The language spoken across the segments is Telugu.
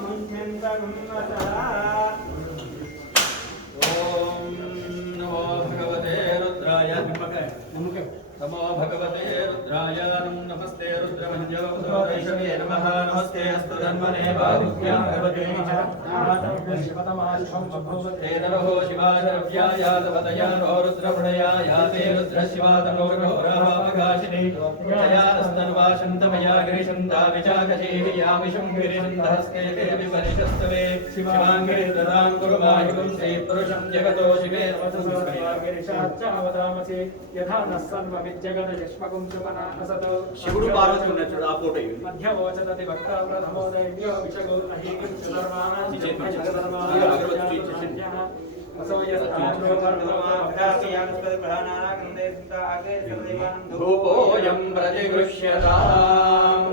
नमो भगवते रुद्राय नमो भगवते रुद्राय नमस्ते रुद्रमञ्जवैषवे नमः नमस्ते अस्तधन्वने बाहुभ्यां भगवते तेन रहो शिवाशरव्याय तपतया नो रुद्रप्रणयाय ते रुद्रशिवा तनोर्घोराकाशिनी तयास्तन्वाशन्तमया गिरिशन्ता विचाकशीः यामिषं गिरिशन्तहस्ते ते विपरिशस्तवे शिवाङ्गे ददां कुरुमायुगं श्रीपुरुषं जगतो शिवे गिरिशाच्चावतामसि यथा नः सर्वमिज्जगदयुष्मकुं सुमना असतो शिवुडु पार्वती ఉన్నట్టు ఆ ఫోటో ఇవి మధ్యవోచతతి వక్తా ప్రథమో దైవ్యో విషగో అహీకం చదర్మాన ధూపోయం ప్రతిగృహ్యతాం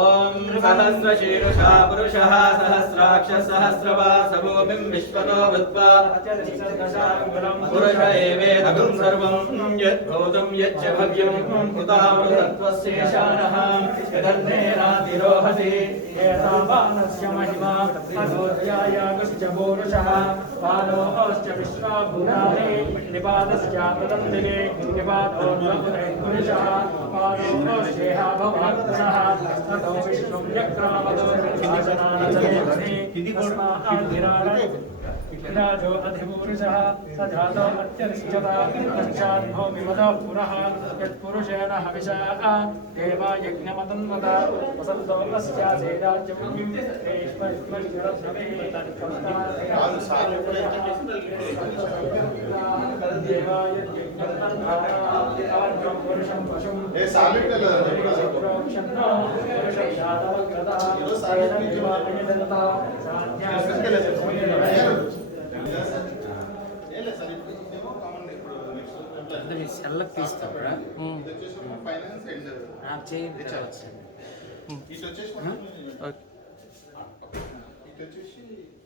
ఓం సహస్రశీర్షా పురుషః సహస్రాక్ష సహస్రవాసవో బిం విశ్వతో వృత్వా పురుష ఏవేదకం సర్వం యద్భూతం యచ్చ భవ్యం కృతామృతత్వస్యేషానః యదన్నేనాతిరోహతి ఏతావానస్య మహిమా అగోధ్యాయాగశ్చ పూరుషః పాదోశ్చ విశ్వాభూతాని నిపాతశ్చాపదం దివే నిపాతోన్వపురే పురుషः పాదోశ్చేహ భవాత్సః తతో విష్ణుం యక్రామదో ఆసనానచలేధి తస్మాద్విరాడే राजो अधिपुरुषः स जातो अत्यरिष्यता पश्चाद्भूमिमतः पुनः यत्पुरुषेण हविषा देवा यज्ञमतन्वत वसन्तो अस्यासे राज्यं देवाय यज्ञमतन्वतं पुरुषं पशुं प्रोक्षन्नो సెల్ల తీస్తారా ఫైనాన్స్ అండ్ నాకు చేయండి ఇటు వచ్చేసి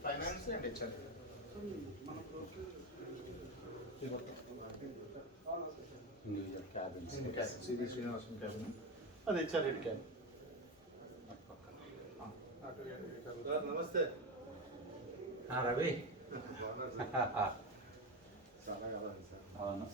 finance and HR C B Srinivasan cabin అది హెచ్ఆర్ హెడ్ క్యాబిన్. నమస్తే రవి చాలా కావాలి సార్. అవును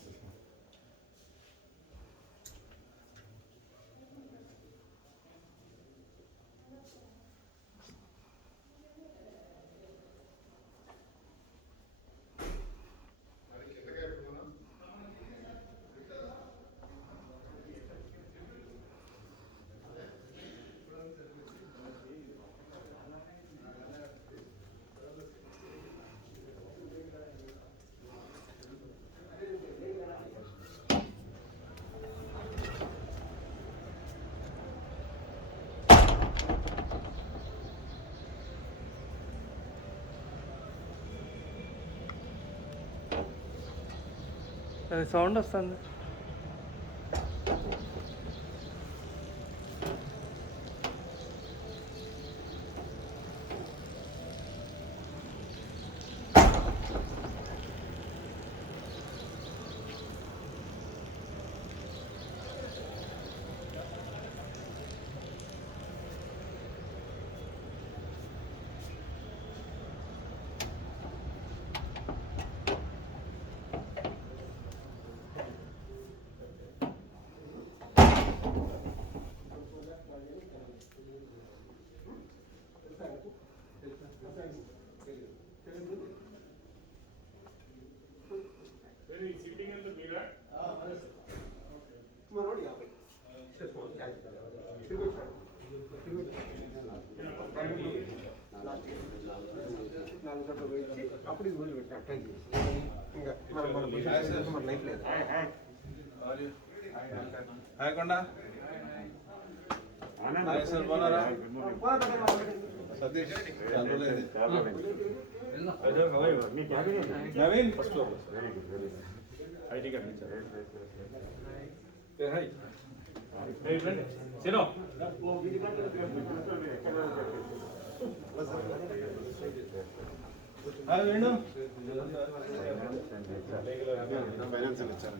సౌండ్ వస్తుంది. అప్పుడు ఇది వదిలి పెట్టి అట్లా ఇంకా మన లైఫ్ లేదు. హాయ్ కొండ సార్ బాగున్నారా? Satish Naveen first floor IT సినో వేణు ఫైనాన్షియల్ ఇచ్చారు.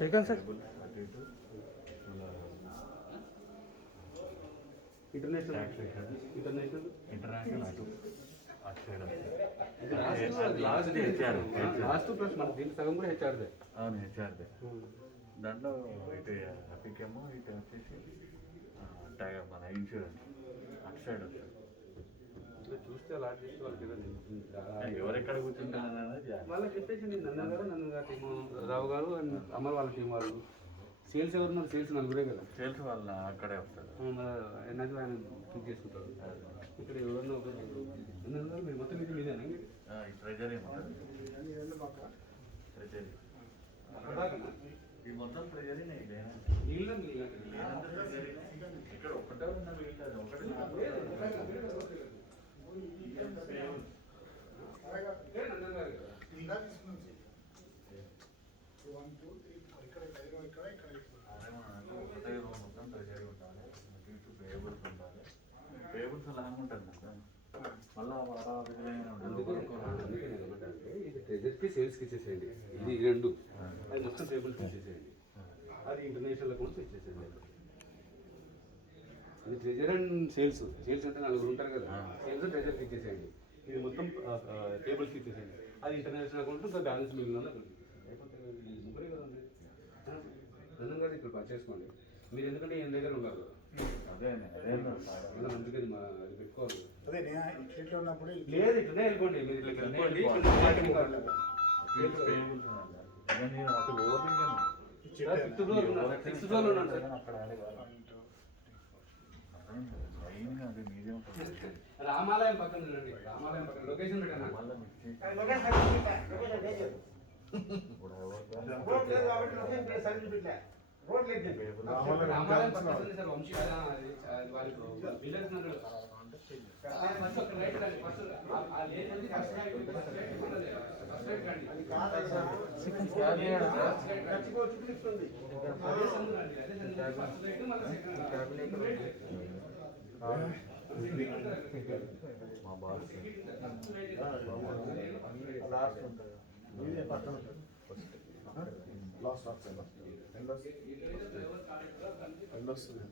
సెకండ్ సార్ ఇంటర్నేషనల్ అటు లాస్ట్ ప్లస్ మన దీనికి సగం కూడా హెచ్ఆర్దే. అవును హెచ్ఆర్దే. దాంట్లో ఇటు అపికేమో ఇటు వచ్చేసి మన ఇన్సూరెన్స్ అటు సైడ్ వస్తుంది. చూస్తే అలా చేసుకోవాలి కదా. ఎవరెక్కడ కూర్చుంటారు అనేది వాళ్ళకి చెప్పేసి నన్ను గారు టీము, రావు గారు అండ్ అమర్ వాళ్ళ టీం వాళ్ళు. సేల్స్ ఎవరున్నారు? సేల్స్ నలుగురే కదా. సేల్స్ వాళ్ళ అక్కడే వస్తారు. నాకు ఆయన పిక్ చేసుకుంటారు. ఇక్కడ ఎవరన్నా ఒకరు మీరు మొత్తం ఇది మీదేనా? ట్రెజరీ ఉంటుంది. ట్రెజరీ ఈ మొత్తం ట్రెజరీనే ఇదే. నీళ్ళు ఇక్కడ ఒకటే ఉన్న వీళ్ళు ఒకటి మొత్తం ట్రెజరీ ఉండాలి. పేబుల్స్ ఉండాలి. పేబుల్స్ లాగా ఉంటుంది మళ్ళీ ఇది ట్రెజర్కి సేల్స్కి ఇచ్చేసేయండి. ఇది రెండు అది మొత్తం టేబుల్స్కి ఇచ్చేసేయండి. అది ఇంటర్నేషనల్ అకౌంట్స్ ఇచ్చేసేయండి. ఇది ట్రెజర్ అండ్ సేల్స్. సేల్స్ అంటే నలుగురు ఉంటారు కదా. సేల్స్ ట్రెజర్కి ఇచ్చేసేయండి. ఇది మొత్తం టేబుల్స్కి ఇచ్చేసేయండి. అది ఇంటర్నేషనల్ అకౌంట్ ఇంకా బ్యాలెన్స్ మిగిలిన లేకపోతే ముగ్గురే కదండి. రెండు కాదు ఇక్కడ పనిచేసుకోండి మీరు. ఎందుకంటే ఈయన దగ్గర ఉన్నారు. అదే అందుకని అది పెట్టుకోవాలి. అదే ఇట్లా ఉన్నప్పుడు లేదు ఇట్లనే వెళ్ళిపోండి. మీరు ఇట్లా వెళ్ళిపోండి. ఫిఫ్త్ ఫ్లోర్ ఉన్నాను సార్. రామాలయం పక్కన ఉండండి. రామాలయం పక్కన లొకేషన్ పెట్టాను. రామాలయం పక్కన ఉంది సార్. వంశీ మా బాస్ లాస్ట్ ఉంటుంది. ఇదే పక్కన ఉంటుంది. లాస్ట్ వస్తుంది. ఎండ్ వస్తుంది.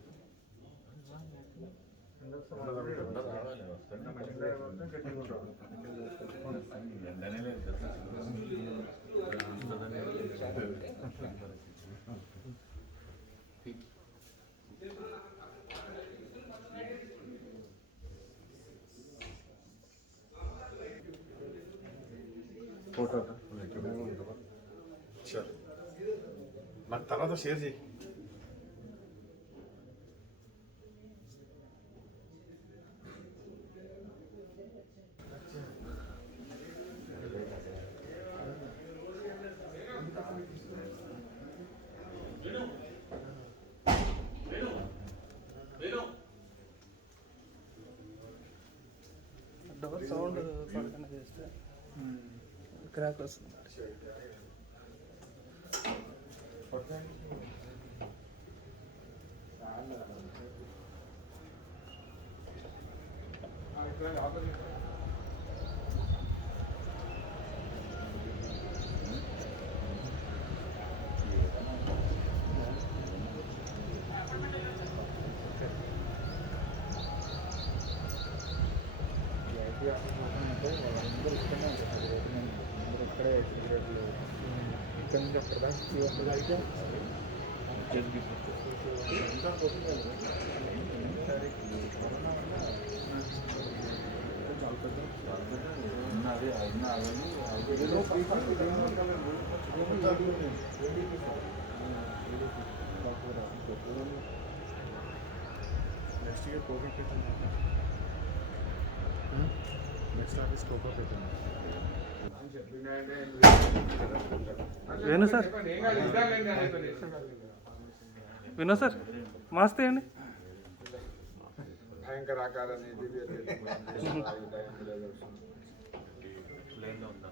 ఫోటో నాకు తర్వాత షేర్ చేయి. డోర్ సౌండ్ పడకుండా చేస్తే క్రాక్ వస్తుంది. నెక్స్ట్ ఇయర్ కోవిడ్ పెట్టింది. నెక్స్ట్ ఆఫీస్ కోవిడ్ పెట్టింది. వేణు సార్, వినో సార్, మస్తే అండి. భయంకర ఆకారాన్ని ప్లేన్లో ఉందా?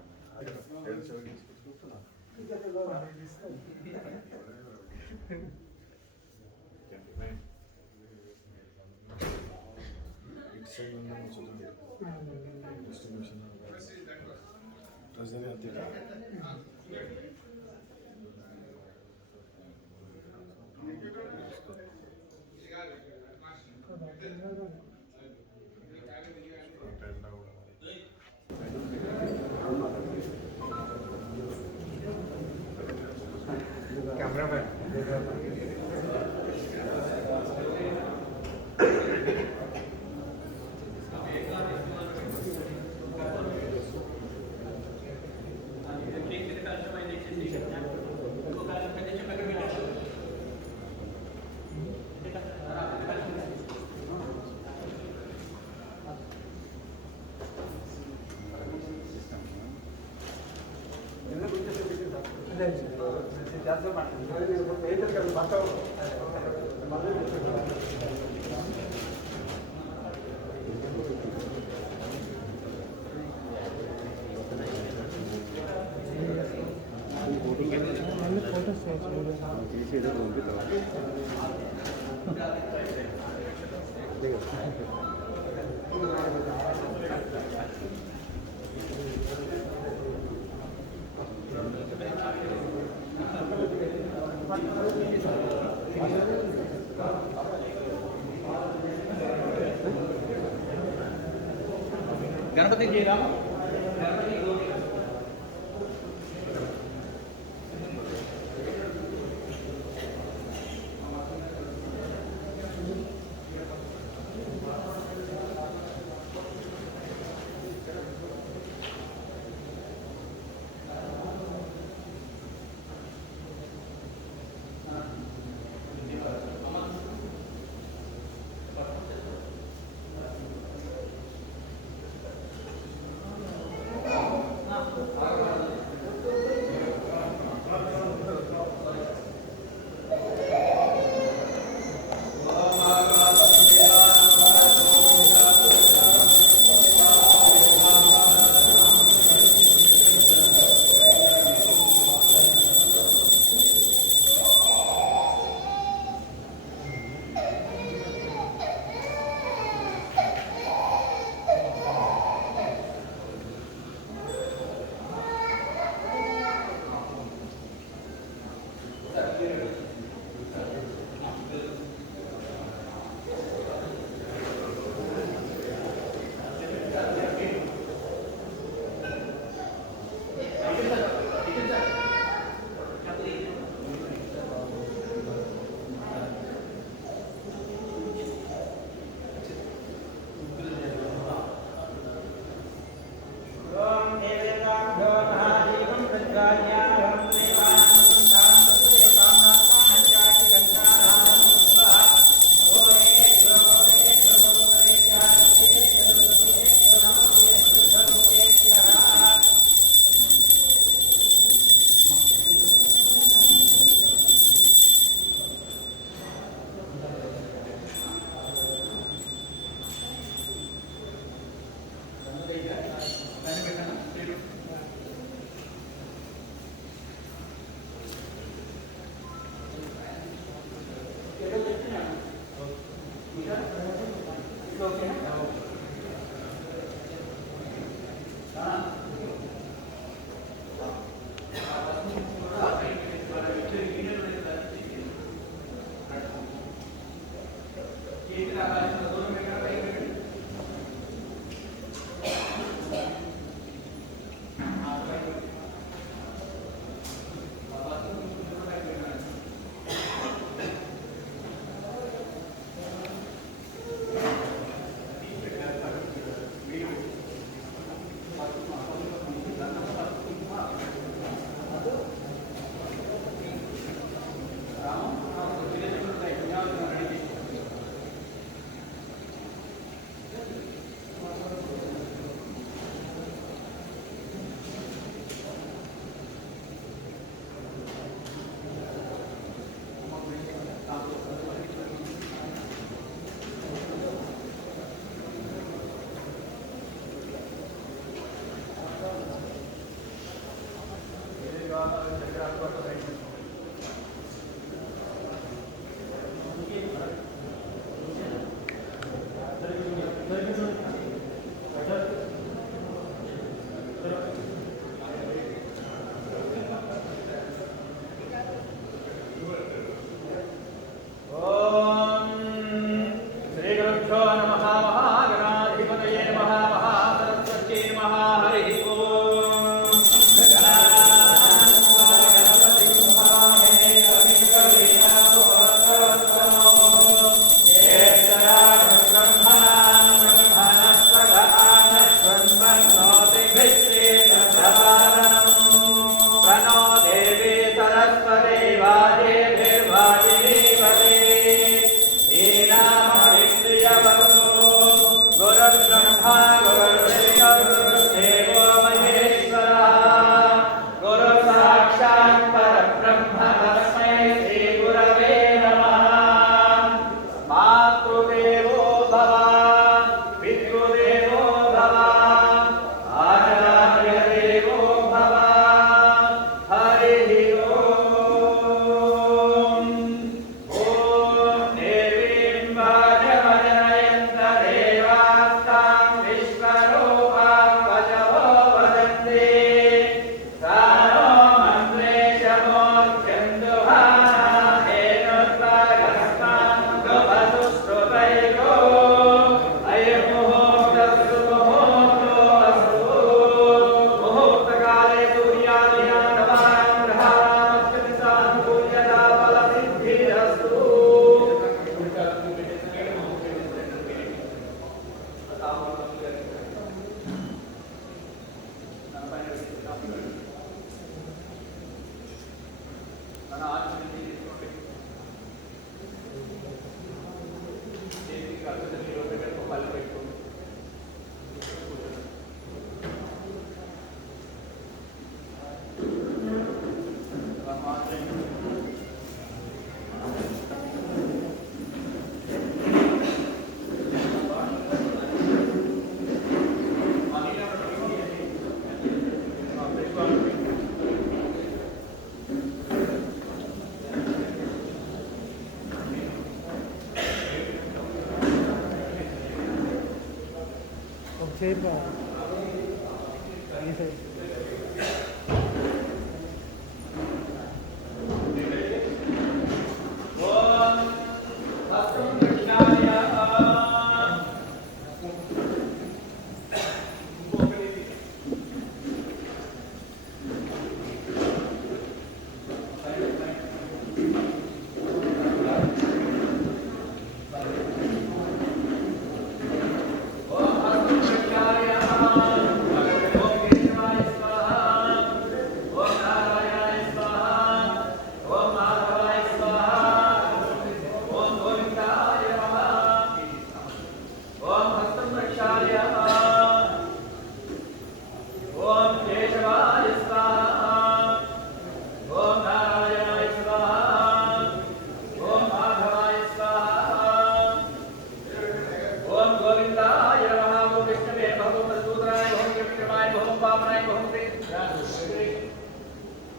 డిస్ట్రిబ్యూషన్ ట్రెజరీ అధికారి कैमरामैन गणपति जी राम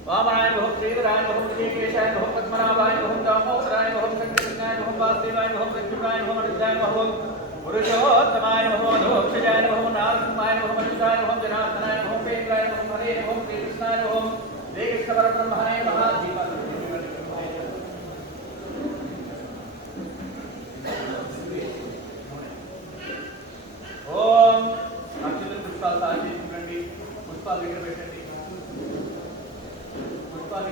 वामनाय बहु श्रीधराय बहु ऋषिकेशाय बहु पद्मनाभाय बहु दामोदराय बहु संकृष्णाय बहु वासुदेवाय बहु प्रद्युम्नाय बहु अनिरुद्धाय बहु पुरुषोत्तमाय बहु अधोक्षजाय बहु नारसिंहाय बहु मनुष्याय बहु जनार्दनाय बहु पेन्द्राय बहु हरे बहु श्रीकृष्णाय बहु श्रीकृष्णपरब्रह्मणे महाधीमाय ओम अक्षत पुष्पाल साक्षी चुकंडी पुष्पाल దగ్గర పెట్టండి पुष्पाल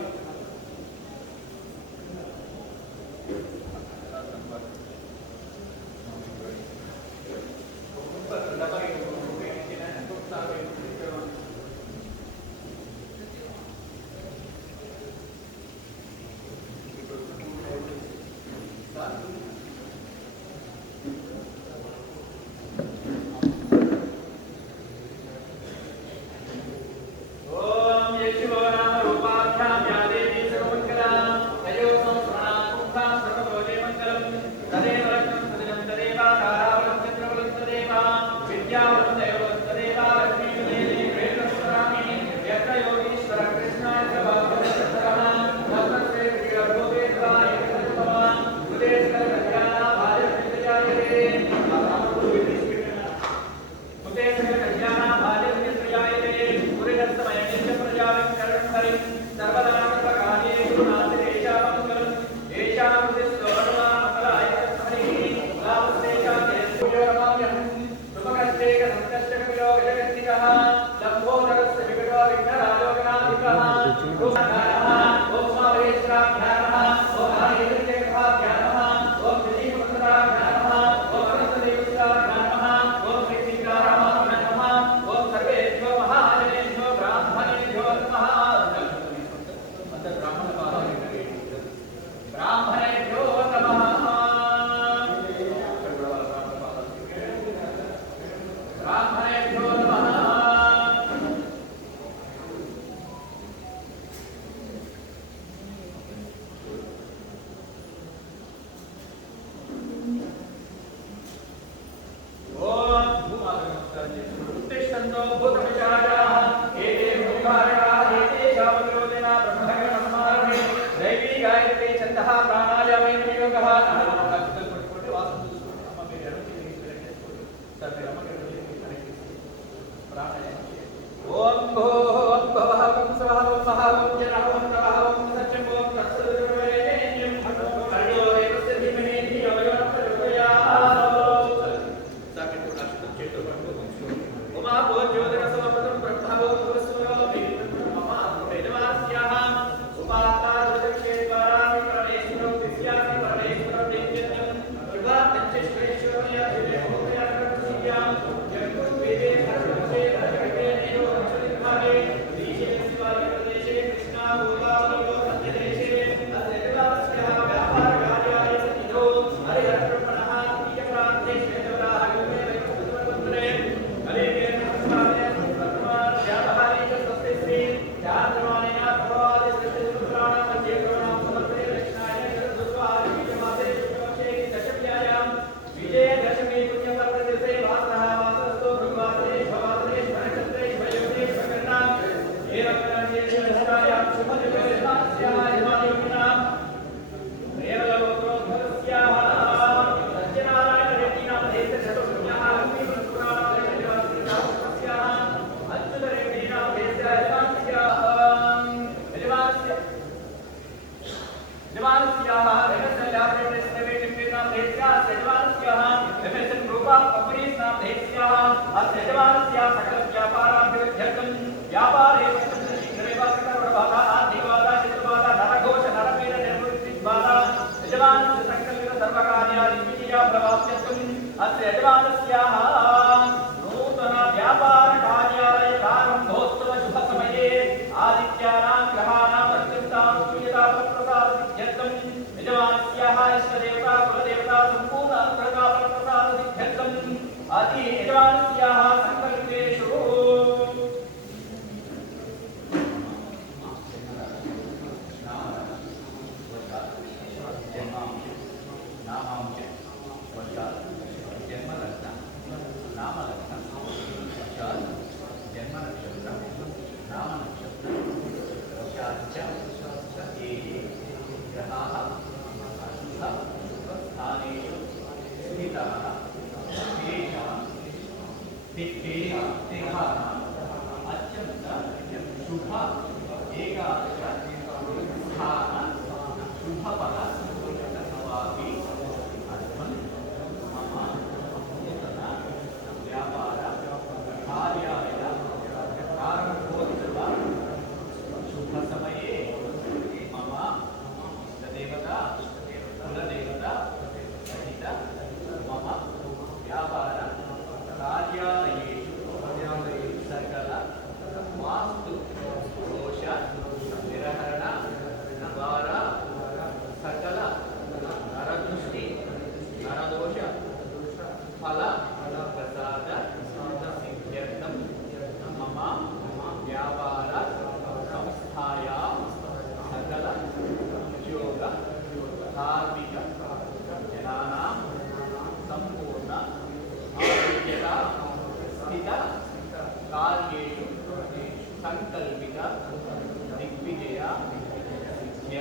उपात्ता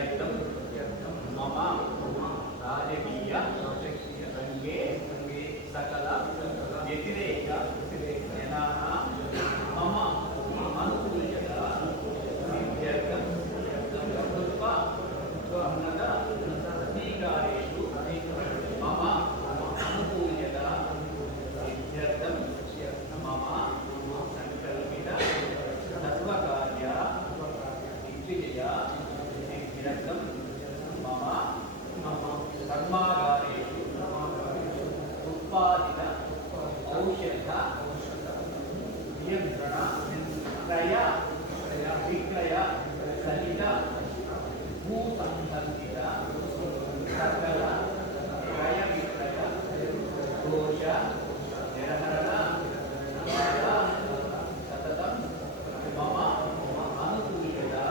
इत्यर्थं मम राजकीय रंगे सकल व्यतिरेक जनानां मम अनुकूल्यता इत्यर्थं प्रभुत्व उन्नत अधिकारेषु मम अनुकूल्यता इत्यर्थं मम संकल्पित सर्वकार्य दिग्विजय इत्यर्थं मम कर्मागारेषु उत्पादित औषध नियंत्रण क्रय विक्रय सहित भूसंबंधित सकल क्रय विक्रय दोष निरहरण द्वारा सततं मम अनुकूल्यता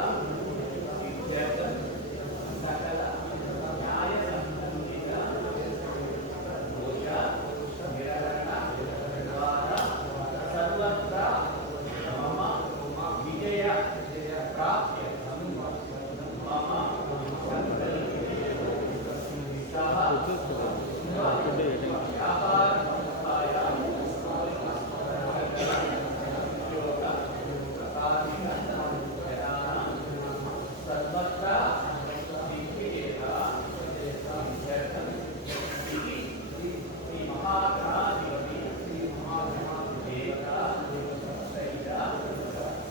इत्यर्थं सकल न्याय संबंधित दोष निरहरण द्वारा सर्वत्र मम विजय प्राप्त्यर्थं मम संकल्पेषु सह व्यापार संस्थायां उद्योग कार्मिक जनानां सर्वत्र दिग्विजयता इत्यर्थं श्री महागणाधिपति देवता सहित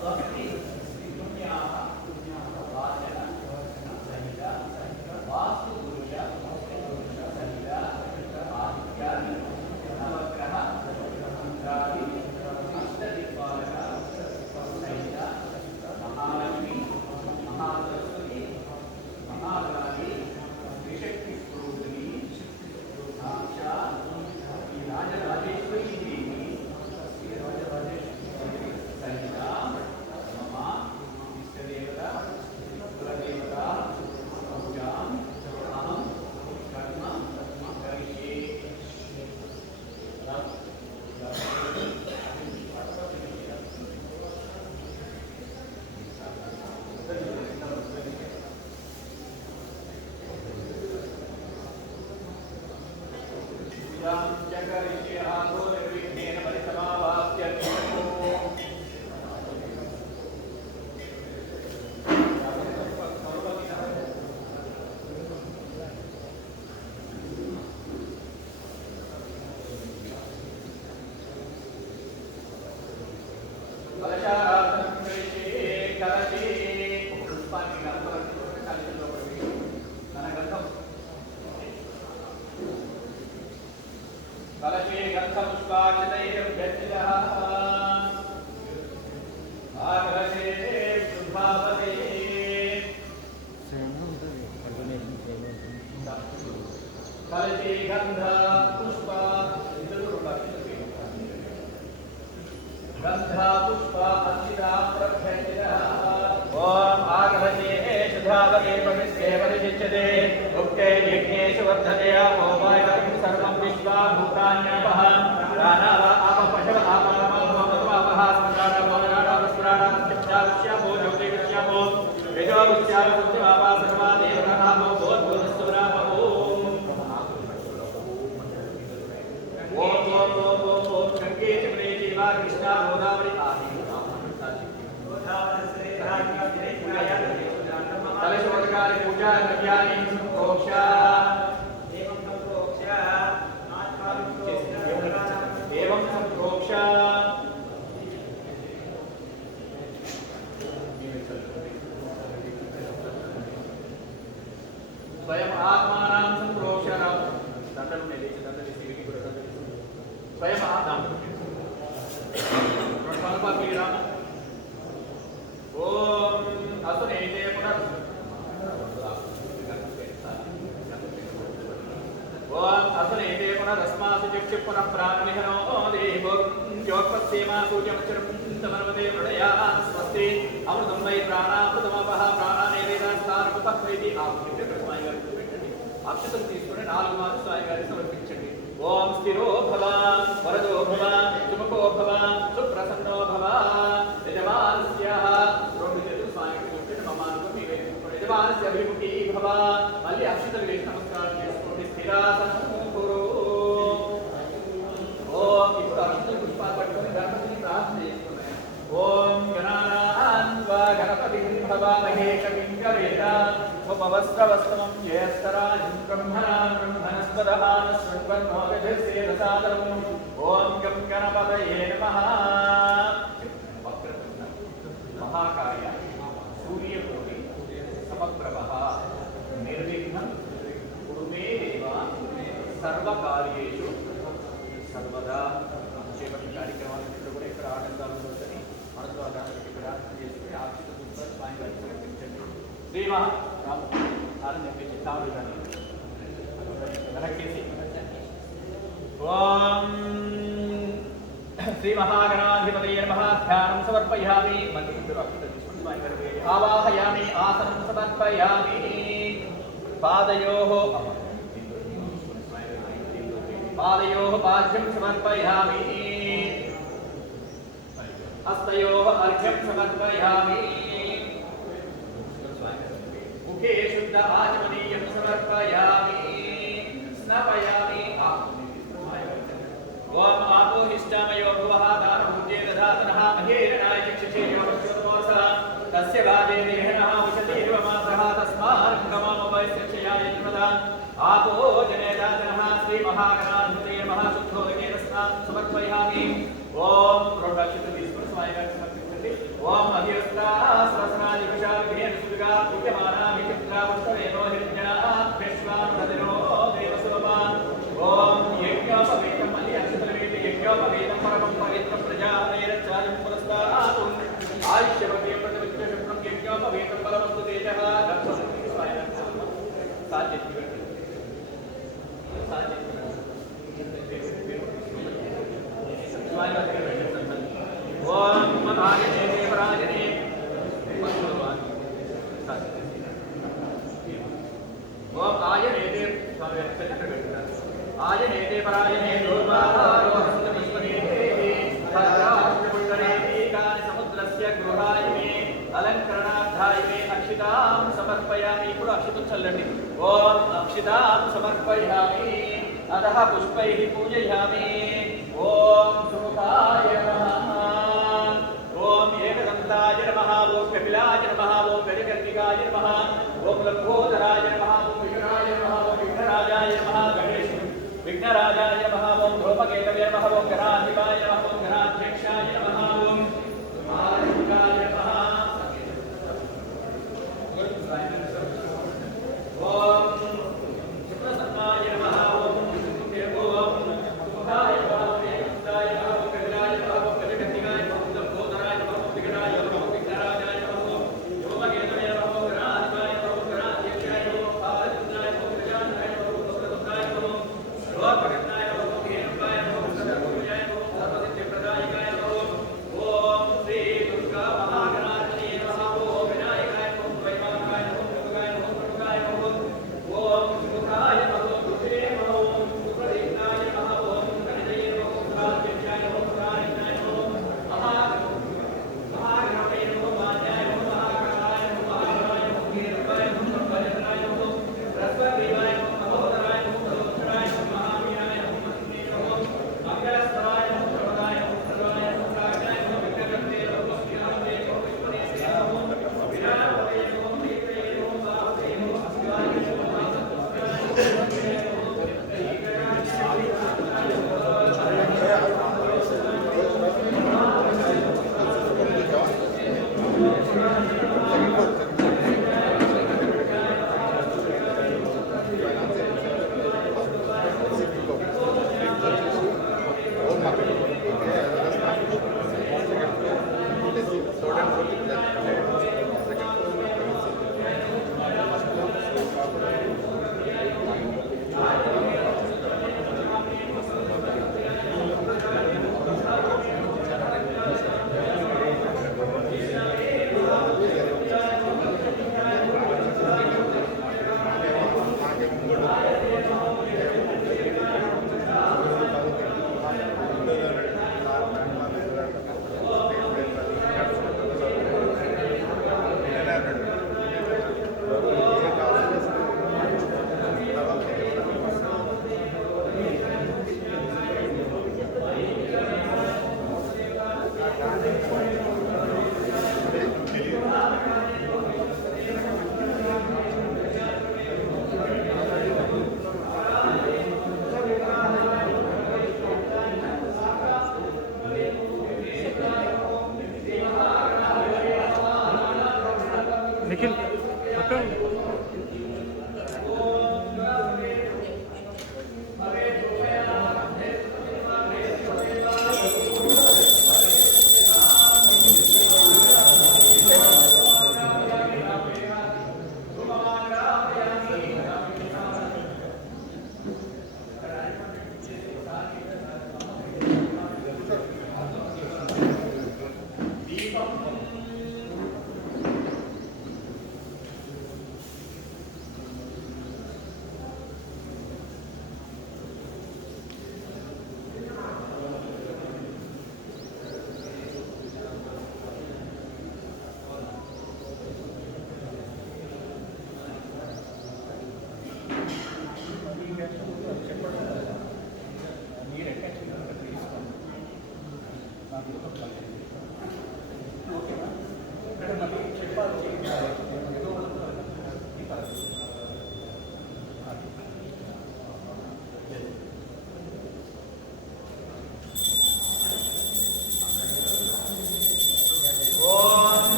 स्वस्ति पुण्याः वाचन सहित वास्तुपुरुष सहित आदित्यादि नवग्रह इंद्रादि अष्टदिक्पालक सहित महालक्ष्मी महासरस्वती महाकाली त्रिशक्ति स्वरूपिणी साक्षात् श्री राजराजेश्वरी देवी सहित मम इष्टदेवता कुलदेवता पूजाम् अहं कर्म करिष्ये। पूजां च करिष्ये आदौ निर्विघ्नेन परिसमाप्त्य कलशे गन्धपुष्पाक्षतैर्भ्यर्चितः आकलशे शुद्धावते कलशे गन्ध पुष्प अर्चिता प्रभ्यर्चितः ओम आकलशे शुद्धावते पवित्रे परिशिच्यते उक्ते यज्ञेषु वर्धते होमाय सर्वं विश्वा भूतान्यपः प्राणाव आप पशव आपः स्मराणाव स्मराणाव स्मराणाव ज्योतिर्ष्यामो यजोष्यामो सुत्वापा सर्वा देवतानामो भूतभूतस्वरामो ओम गंगे जमुने चैव कृष्णा गोदावरी आदि कलशोदकानि पूजा नव्यानि संप्रोक्ष्य एवं संप्रोक्ष्य स्वयं आत्मानां संप्रोक्ष्य दंडन में ले दंडन से की पूरा दंडन स्वयं आत्मा प्रथम पीड़ा ओम असनेते पुनः ओम असनेते पुनरस्मासु चक्षु पुनः प्राणनिहनो देवो ज्योत्पत्सेमासु चमचरमनवते प्रलयान् स्वस्ति अमृतं वै प्राणामृतमपः प्राणानेवेदास्थानमुपह्वैति आप्ते प्रथमाय गारि పెట్టండి అక్షతం తీసుకొని 4 మార్లు స్వామి గారికి సమర్పించండి ఓం స్థిరో భవ వరదో భవ సుముఖో భవ సుప్రసన్నో భవ యజమానస్య రెండు చేతులు స్వామికి పెట్టండి మమ్మానుకు మీ వైపు యజమానస్య అభిముఖీ భవ మళ్ళీ అక్షతలు వేసి నమస్కారం చేసుకోండి స్థిరాసనం కురు ఓం ఇప్పుడు అక్షతలు పుష్పాలు పట్టుకొని గణపతిని ప్రార్థన చేసుకున్నాయి ఓం గణానాన్వా గణపతిం భవామహే కవిం కవేద ఉపవస్త్రవస్త్రమం జ్యేష్ఠరాజం బ్రహ్మణాం బ్రహ్మణస్పదహాన శృణ్వన్నోగధిర్సేదసాదరం ఓం గం గణపతయే నమః महाकाय सूर्यकोटि समप्रभः निर्विघ्नं कुरु मे देव सर्वकार्येषु सर्वदा చేపట్టిన కార్యక్రమాలన్నింటిలో కూడా ఇక్కడ ఆటంకాలు వస్తాయి మనతో ఆటంకాలు ప్రార్థన చేసుకుని ఆక్షిత పుష్పాలు స్వామి వారికి సమర్పించండి శ్రీమ ఆనందం పెంచి తాము వెనక్కేసి ఓం श्री महागणाधिपतये नमः ध्यानं समर्पयामि आवाहयामि आसनं समर्पयामि पादयोः पाद्यं समर्पयामि हस्तयोः अर्घ्यं समर्पयामि मुखे शुद्ध आचमनीयं समर्पयामि स्नापयामि ओम आपो हिष्टामयो भुवः दानभूत्ये दधातनः महेरणाय चक्षुषे योगस्योतमोऽसः तस्य गाजे देहनः उशतीर्वमासः तस्मार्गमामवैश्यक्षयाय जन्मदा आपो जनेदातनः श्रीमहागणाधिपतये नमः शुद्धोदकेन स्नानं समर्पयामि ओम प्रोडक्षितविस्मृतस्वाय समर्पितमि ओम अधिरस्तास्रसनादिविशालघेन सुविगा पूज्यमाना विचित्रा वस्तवेनो हिरण्या विश्वानदिनो देवसुलभा ओम यज्ञोपवेतं मलि अक्षतलवेति यज्ञोपवेतं परमं पवित्रं प्रजापतिरच्चायं पुरस्तात् आयुष्यवतीयं प्रतिविद्यशुभ्रं यज्ञोपवेतं परमस्तु तेजः दत्तमस्ति स्वायं साध्यति ओम मदायने देवराजने ओम आयने देव स्वामी आयने देवराजने समुद्रस्य गृहाय मे अलंकरणार्थाय मे अक्षितां समर्पयामि ఇప్పుడు అక్షితం చల్లండి ఓం అక్షితాం సమర్పయామి అతః పుష్పైః పూజయామి ఓం సుముఖాయ నమః ఓం ఏకదంతాయ నమః ఓం కపిలాయ నమః ఓం గజకర్ణికాయ నమః ఓం లంబోదరాయ నమః ఓం విఘ్నాయ నమః ఓం విఘ్నరాజాయ నమః గణేశ విఘ్నరాజాయ నమః ఓం ధూమకేతవే నమః ఓం గణాధిపాయ నమః ఓం గణాధ్యక్షాయ నమః ఓం ఆదికాయ నమః ఓం శుక్రసన్నాయ నమః ఓం ఓం సుముఖాయ నమః ఓం ఏకదంతాయ నమః ఓం కపిలాయ నమః ఓం గజకర్ణికాయ నమః ఓం లంబోదరాయ నమః ఓం విఘ్నాయ నమః ఓం విఘ్నరాజాయ నమః ఓం ధూమకేతవే నమః ఓం గణాధిపాయ నమః ఓం గణాధ్యక్షాయ నమః ఓం ఆదికాయ నమః ఓం గజాననాయ నమః ఓం వక్రతుండాయ నమః ఓం లోకగణాయ నమః ఓం హేరంబాయ నమః ఓం సర్వభూయాయ నమః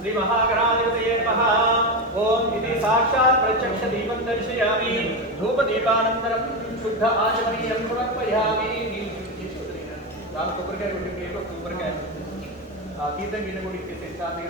श्री महागणाधिपतये नमः। ओम इति साक्षात् प्रत्यक्ष दीपं दर्शयामि। धूप दीपानन्तरं शुद्ध आचमनीयं समर्पयामि। राम कोपरकाय उठके को कोपरकाय कीर्तन गिन को इत्ते साथ में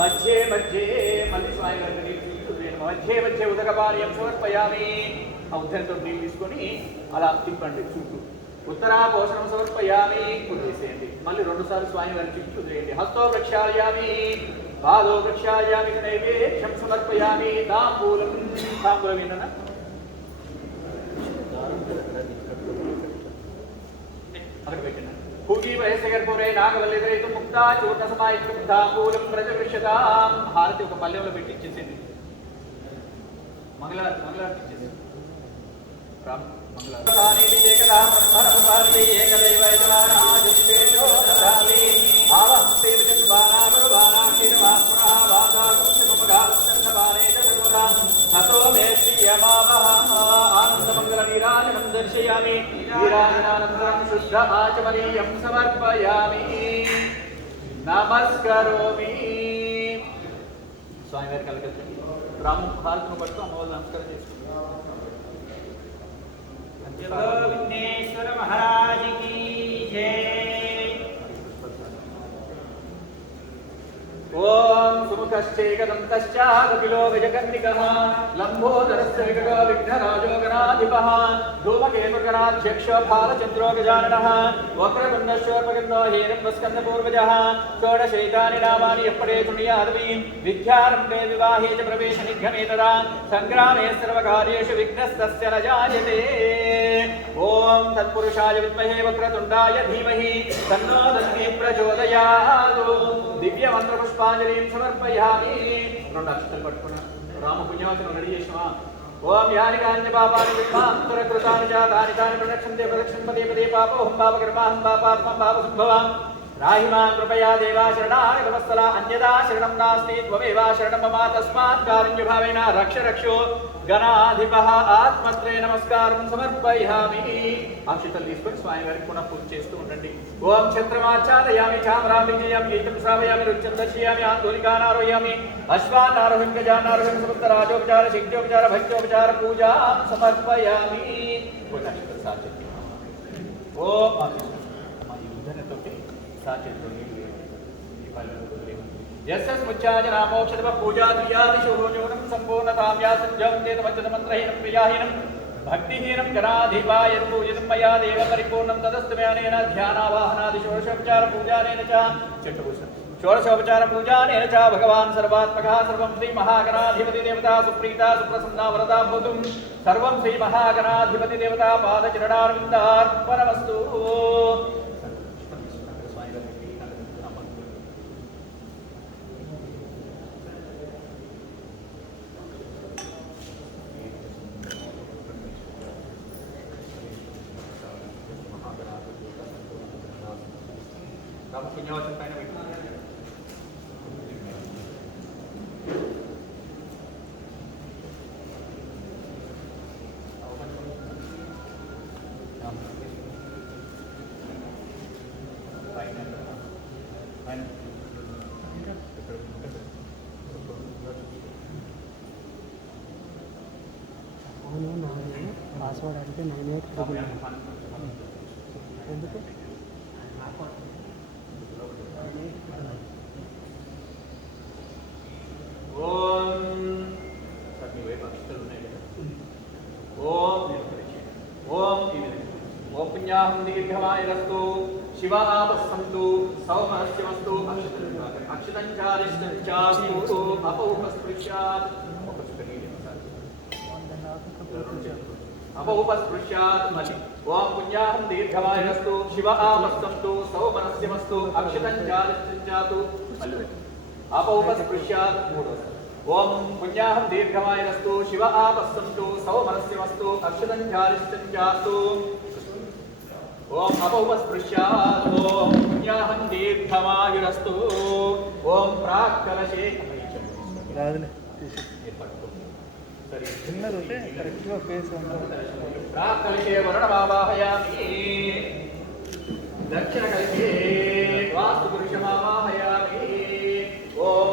మధ్యే మధ్యే మళ్ళీ స్వామి మధ్యే మధ్య ఉదకపానీయం సమర్పయామి. ఆ ఉద్దరంతో నీళ్ళు తీసుకొని అలా తిప్పండి చుట్టూ. ఉత్తరాపోషణం సమర్పయామి. కుదిసేయండి. మళ్ళీ 2 సార్లు స్వామి వారి చుట్టూ కుదిరేయండి. హస్తో ప్రక్షాళయామి, పాదో ప్రక్షాళయామి, నైవేద్యం సమర్పయామి. తాంబూలం తాంబూలం ఏంటన్నా అక్కడ పెట్టిన భూగి వయస్సగర్భురే నాగవల్లిదరైతు ముక్తా చూర్ణ సమాయుక్తం తాంబూలం ప్రజవృషతాం. హారతి ఒక పల్లెంలో పెట్టి ఇచ్చేసింది. మంగళారతి మంగళారతి ఇచ్చేసింది. ఆనందమంగళనీరాజనం దర్శయామి. నీరాజనానంతరం శుద్ధ ఆచమనీయం సమర్పయామి. నమస్కరోమి. స్వామివారి కలకత్తి రాము హారతిని పట్టుకు అమ్మవాళ్ళు నమస్కారం చేసుకుంటాం. विघ्नेश्वर महाराज की जय। ओम सुमुखश्चैकदन्तश्चाकपिलो गजकर्णिकः लम्बोदरस्य विकटो विघ्नराजो गणाधिपः धूमकेतुगणाध्यक्षो भालचन्द्रो गजाननः वक्रतुण्डश्चोर्पगन्धो हेरम्बस्कन्दपूर्वजः षोडशैतानि नामानि यः पठेत् शृणुयादवीं विद्यारम्भे विवाहे च प्रवेशनिघ्नमे तदा सङ्ग्रामे सर्वकार्येषु विघ्नस्तस्य न जायते। ओम तत्पुरुषाय विद्महे वक्रतुण्डाय धीमहि तन्नो दन्तिः प्रचोदयात्। दिव्य मंत्र पुष्पांजलिं समर्पयामि. 2 అక్షతలు పట్టుకున్నా. రామ పుణ్యవచనం రెడీ చేసినా ओम यानि कानि पापानि विद्मान्तरकृतानि च तानि तानि प्रदक्षन्ते प्रदक्षिणपदे पदे पापोऽहं पापकर्माहं पापात्मं पापसम्भवां राहिमां कृपया देवा शरणाय नमस्तला अन्यदा शरणं नास्ति त्वमेव शरणं मम तस्मात् कारुण्यभावेन रक्ष रक्षो गणाधिपः आत्मत्रे नमस्कारं समर्पयामि अक्षतल తీసుకొని స్వామి వారికి పునః పూజ చేస్తూ ఉండండి ఓం ఛత్రమాచారయామి చామరాం విజయామి ఏతం శ్రావయామి రుచం దర్శయామి ఆందోలికానారోయామి అశ్వానారోహం గజానారోహం సమస్త రాజోపచార శక్త్యోపచార భక్త్యోపచార పూజా సమర్పయామి ఓం యుద్ధనతోటి సాచెత్తో यस्य मुच्चाजना मोक्षदव पूजा क्रियादिषु न्यूनं सम्पूर्णतां या सज्जं चेत वचनमन्त्रहीनं प्रियाहीनं भक्तिहीनं गणाधिपाय पूजितं मया देव परिपूर्णं तदस्तु मयानेन ध्यानावाहनादि षोडशोपचार पूजानेन च षोडशोपचार पूजानेन च भगवान् सर्वात्मकः सर्वं श्री महागणाधिपति देवता सुप्रीता सुप्रसन्ना वरदा भवतु सर्वं श्री महागणाधिपति देवता पादचरणारविन्दार्पणमस्तु punya sampai nak పాస్వర్డ్ అడిగితే 98 ఎందుకు ओम पुण्याहं दीर्घमायुरस्तु शिवा आपस्सन्तु सौमनस्यमस्तु अक्षतञ्चारिष्टञ्चास्तु अपौपस्पृश्यात् ओम पुण्याहं दीर्घमायुरस्तु शिवा आपस्सन्तु सौमनस्यमस्तु अक्षतञ्चारिष्टञ्चास्तु अपौपस्पृश्यात् ओम पुण्याहं दीर्घमायुरस्तु शिव आपस्सन्तु सौमनस्यमस्तु अक्षतञ्चारिष्टञ्चास्तु ओम अपौपस्पृश्यात् ओम पुण्याहं दीर्घमायुरस्तु ओम प्राक्कलशे प्राक्कलशे वरुणमावाहयामि दक्षिणकलशे वास्तुपुरुषमावाहयामि ओम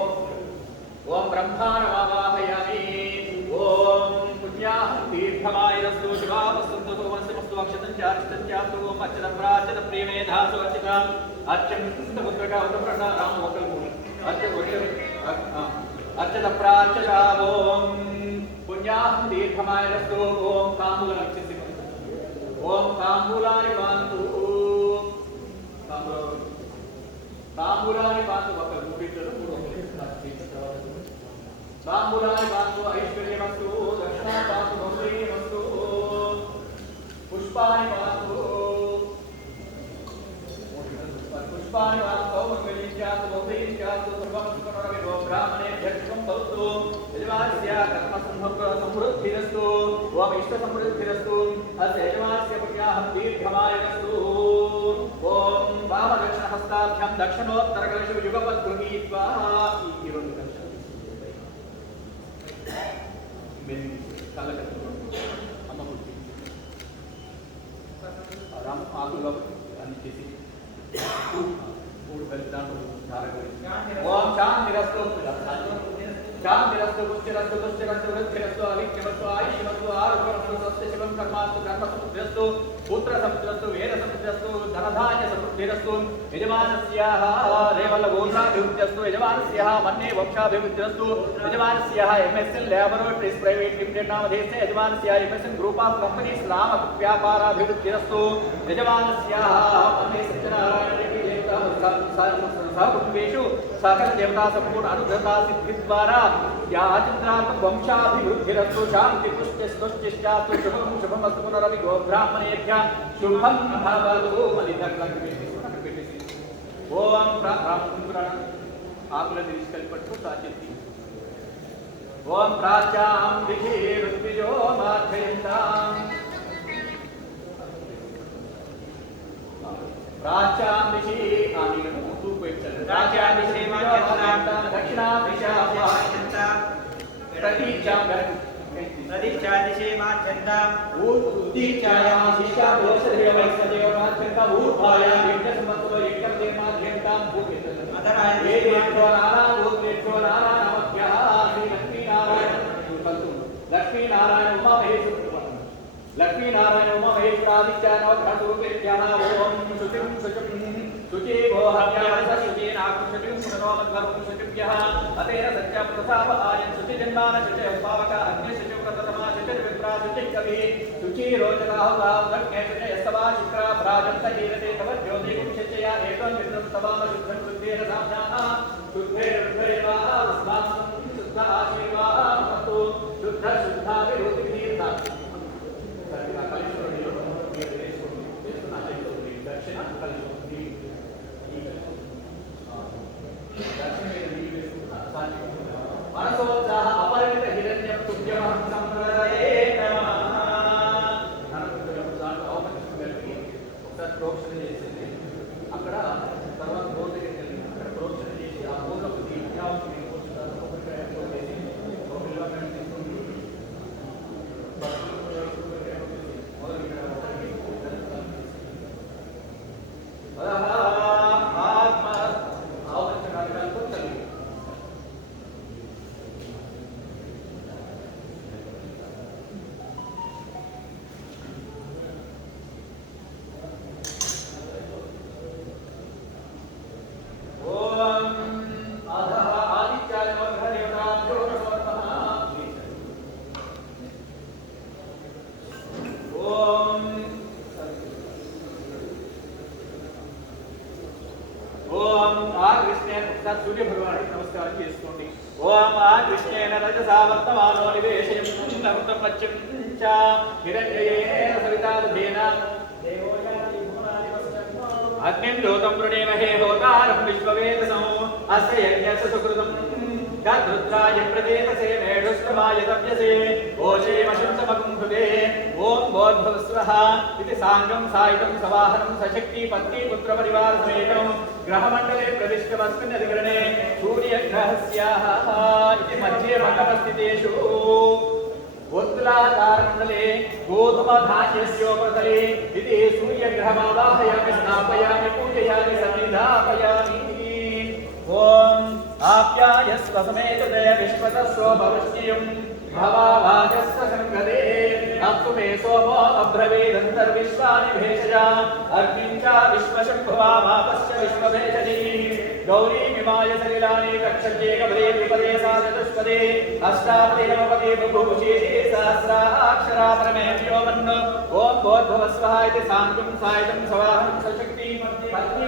ओम ब्रह्माणमावाहयामि ओम पुण्याहं दीर्घमायुरस्तु शिवापस्सन्तु सोमनस्यमस्तु अक्षतञ्चारिष्टञ्चास्तु ओम अर्चनप्रार्चन प्रेमेधासु अर्चिताम् अर्चन्तपुत्रका उत्तमप्रणा वकल्पुनि अर्चनप्रार्चना ओम पुण्याहं दीर्घमायुरस्तु ओम ताम्बूलमक्षस्य ओम ताम्बूलानि पान्तु ताम्बूलानि पान्तु वकल्पुनि ताम्बूलानि पान्तु ऐश्वर्यमस्तु दक्षिणा पान्तु भौतिकमस्तु पुष्पाणि पान्तु मङ्गलीश्चास्तु भौतिकश्चास्तु सर्वमस्तु ब्राह्मणेभ्यः शुभं भवतु यजमानस्य कर्मसमृद्धिरस्तु ओम इष्टसमृद्धिरस्तु अस्य यजमानस्य पुण्याहं दीर्घमायुरस्तु ओम वामदक्षिणहस्ताभ्यां दक्षिणोत्तरकलशं युगपत् गृहीत्वा ओम शांतिरस्तु शांतिरस्तु पुष्टिरस्तु तुष्टिरस्तु वृद्धिरस्तु अविक्यमस्तु आयुष्यमस्तु आरोग्यमस्तु स्वस्य शिवं कर्मास्तु कर्मसमुद्रस्तु पुत्रसमुद्रस्तु वेदसमुद्रस्तु धनधान्यसमुद्धिरस्तु यजमानस्याः रेवलगोत्राभिवृद्ध्यस्तु यजमानस्याः मन्ये वंशाभिवृद्धिरस्तु यजमानस्याः MSN Laboratories Private Limited नामधेयस्य यजमानस्याः MSN Group of Companies नाम व्यापाराभिवृद्धिरस्तु यजमानस्याः मन्ये सत्यनारायण रेड्डी सहकुटुम्बेषु सकल देवता संपूर्ण अनुग्रहता सिद्धिद्वारा याचन्द्रात्मक वंशाभिवृद्धिरस्तु शान्ति पुष्टिस्तुष्टिश्चास्तु शुभं शुभमस्तु पुनरपि गोब्राह्मणेभ्यः शुभं भवतु ओम आकुल निष्कल्पट्टु साचिति ओम प्राच्यां विधिरुद्विजो माध्ययन्ताम् प्राच्यां दिशि प्राच्यां दिशि माध्ययन्तां दक्षिणां दिशा प्रतीचां प्रतीचां दिशि माध्ययन्ताम् उत्तीचायां दिशा दोषदेव वैष्णदेव माध्ययन्ताम् ऊर्ध्वायां यज्ञसंवत्सरो यज्ञदेव माध्ययन्तां भूमितः अधराय देवेभ्यो नाना भूतेभ्यो नाना नमः श्री लक्ष्मी नारायण उमा महेश्वर लक्ष्मी नारायण उमा महेश्वरादित्याः नवग्रहस्वरूपेभ्यः ओम शुचिं शुचिं शुचि भोहव्यास शुचि नागं शुचिं मनोमद्भवं शुचिभ्यः अतेन सत्यं प्रसावहायं शुचि जन्मान शुचि उपावक अग्नि शुचि प्रतमा शुचि विप्रा शुचि कवि शुचि रोचनाहुतां दक्षे शुचि यस्तवा शिक्रा भ्राजन्त ईरते तव ज्योतिं शुचया एतं विद्रं तवाम शुद्धं शुद्धेन साम्नाः शुद्धेन रुद्रेवा अस्माकं शुद्ध आशीर्वादस्तु शुद्ध शुद्धाभिरुद्धिर्ना मनसोत्साह अपरिमित हिरण्यं तुभ्यमहं संप्रदये नमः ఒకసారి ప్రోక్షణ చేసింది అక్కడ తర్వాత బోర్డు దగ్గరికి వెళ్ళి అక్కడ ప్రోక్షణ చేసి ఆ బోర్డుకు విద్యార్థులు सूर्य भगवान नमस्कार చేసుకోండి ఓం ఆ కృష్ణేన రజసా వర్తమానో నివేశయం నమృతం పచ్చం చ హిరణ్యేన సవితాధేన దేవోయాని భూనాని వసంతో అగ్నిం దోతం ప్రణేమహే హోతారం విశ్వవేదసం అస్య యజ్ఞస్య సుకృతం గద్రుద్రాయ ప్రదేతసే మేఢుష్కమాయ తవ్యసే ఓషేమశంతమకం హృదే ఓం బోధవస్వః ఇది సాంగం సాయుధం సవాహనం సశక్తి పత్ని పుత్ర పరివార సమేతం గ్రహమండలే ప్రవిష్టమస్మిన్ అధికరణే సూర్యగ్రహస్యాః ఇది మధ్యే మండపస్థితేషు ఉత్తరాధారమండలే గోధుమధాన్యస్యోపతలే ఇది సూర్యగ్రహమావాహయామి స్నాపయామి పూజయామి సన్నిధాపయామి ఓం ఆప్యాయస్వ సమేతదే విశ్వతస్వ భవష్యం భవావాచస్వ సంగదే అప్సుమే సోమో అబ్రవీదంతర్విశ్వాని భేషజా అగ్నిం చ విశ్వశంభువామాపశ్చ విశ్వభేషజీ గౌరీమిమాయ సలిలాని కక్షజే కపదే విపదే సాచతుష్పదే అష్టాపదే నవపదే బభూషే సహస్రాక్షరా పరమే వ్యోమన్ ఓం భోద్భవస్వః ఇది సాంగం సాయుధం సవాహనం సశక్తి పత్ని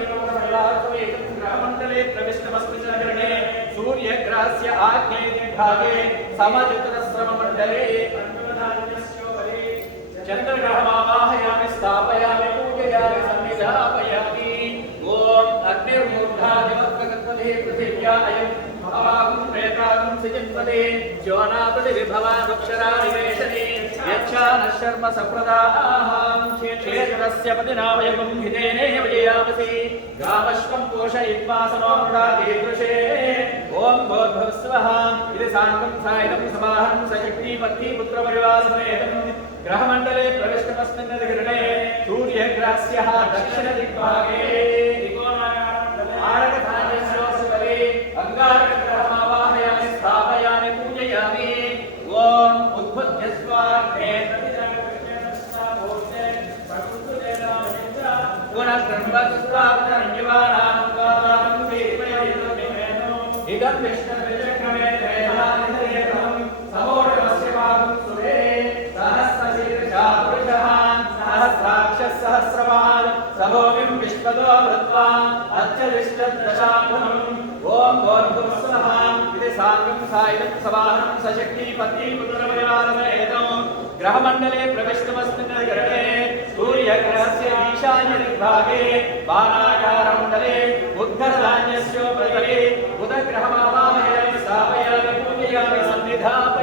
గ్రహమండలే ప్రవిష్టమస్మిన్ నగరణే సూర్యగ్రహస్య ఆగ్నేయ దిగ్భాగే సమచతురస్రమమండలే పంచమధాన్యస్యోపరి చంద్రగ్రహమావాహయామి స్థాపయామి పూజయామి సన్నిధాపయామి ఓం అగ్నిర్మూర్ధాదివత్కగత్వదే పృథివ్యా అయం అవాగుం ప్రేతాగుం సిజన్వదే జ్యోనాపది విభవానుక్షరా నివేశనే యచ్ఛానః శర్మ సంప్రదాహాం క్షేత్రస్య పదినావయవం హితేనే విజయామసి గామశ్వం పోషయిత్వా సమోమృడాదీదృశే ఓం భోద్భవస్వః ఇది సాంగం సాయుధం సమాహనం సశక్తి పత్ని పుత్ర పరివార సమేతం గ్రహమండలే ప్రవిష్టమస్మిన్ అధికరణే సూర్యగ్రహస్య దక్షిణ దిగ్భాగే ఆరకధాన్యస్యోపతలే అంగారకగ్రహమావాహయామి స్థాపయామి పూజయామి ఓం ఉద్భుత్యస్వాగ్నే ఇదం విష్ణుర్విచక్రమే దేహానిధయేతం సమోఢమస్య భాగం సురే సహస్రశీర్షా పురుషః సహస్రాక్షः సహస్రవాన్ సభోమిం విశ్వదో భృత్వా అత్యవిష్టదశాంగుణం ఓం భోర్భువస్వః ఇది సాంగం సాయుధం సవాహనం సశక్తి పత్ని పుత్ర పరివార సమేతం గ్రహమండలే ప్రవిష్టమస్మిన్ అధికరణే సూర్యగ్రహస్య ఈశాన్య దిగ్భాగే బాణాకారమండలే ఉత్తరధాన్యస్యోపతలే బుధగ్రహమావాహయామి స్థాపయామి పూజయామి సన్నిధాపయామి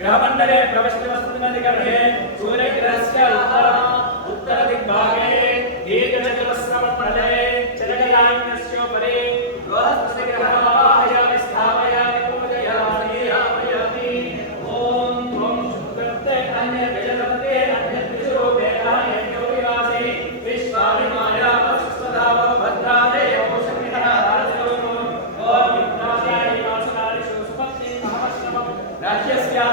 ग्रहमंडले प्रविष्टमस्मिन्नधिकरणे सूर्यग्रहस्य उत्तर दिग्भागे दीर्घचतुरस्रवमण्डले चरकलाग्नस्योपरि बृहस्पति ग्रहमावाहयामि स्थापयामि पूजयामि ओम शुक्रते अन्य गजपते अन्य त्रिशूले अन्यो विवासी विश्वानि माया वसुस्वधाव भद्रादे ओषमिहनारसो ओम विद्यानि वासनानि सुस्पत्ति महाश्रमं राज्यस्य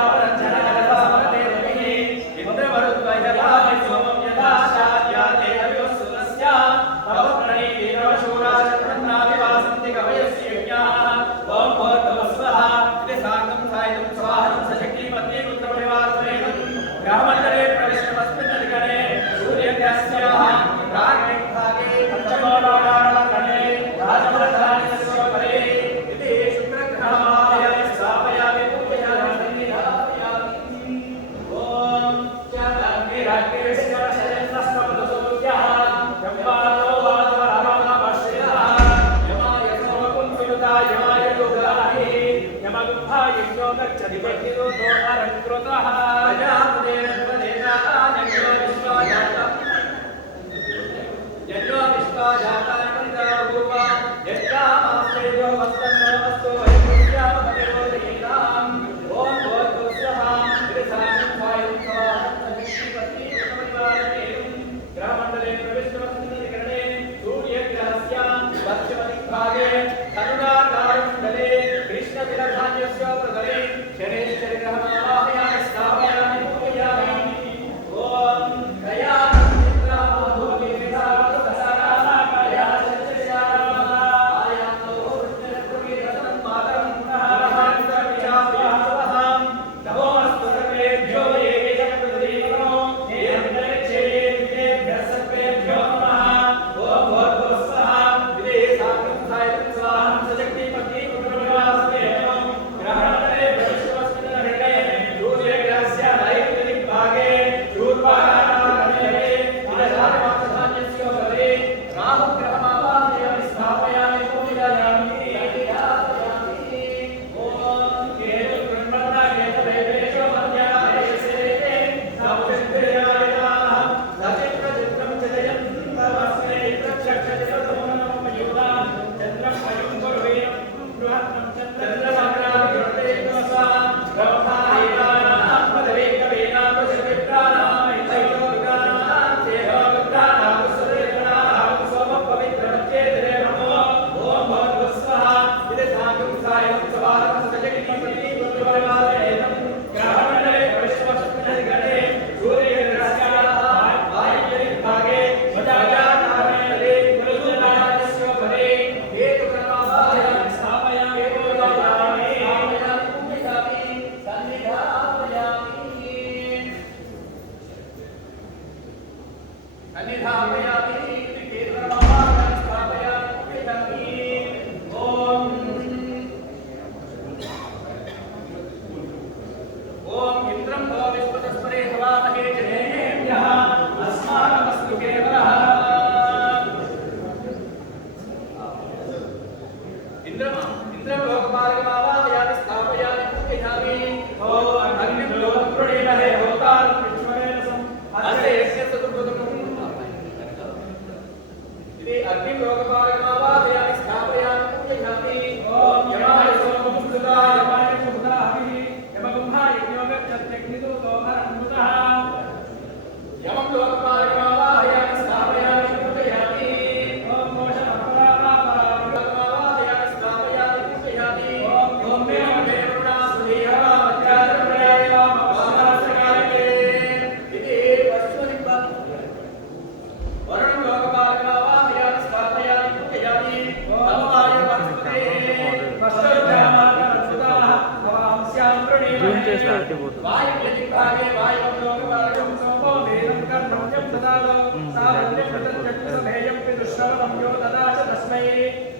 वायुव्यदिग्भागे वायुं लोकपालकं सोमो वेदं कर्णं ददातो सावल्यं तद्यज्ञसमेयं पितुश्रवणं यो ददाच तस्मै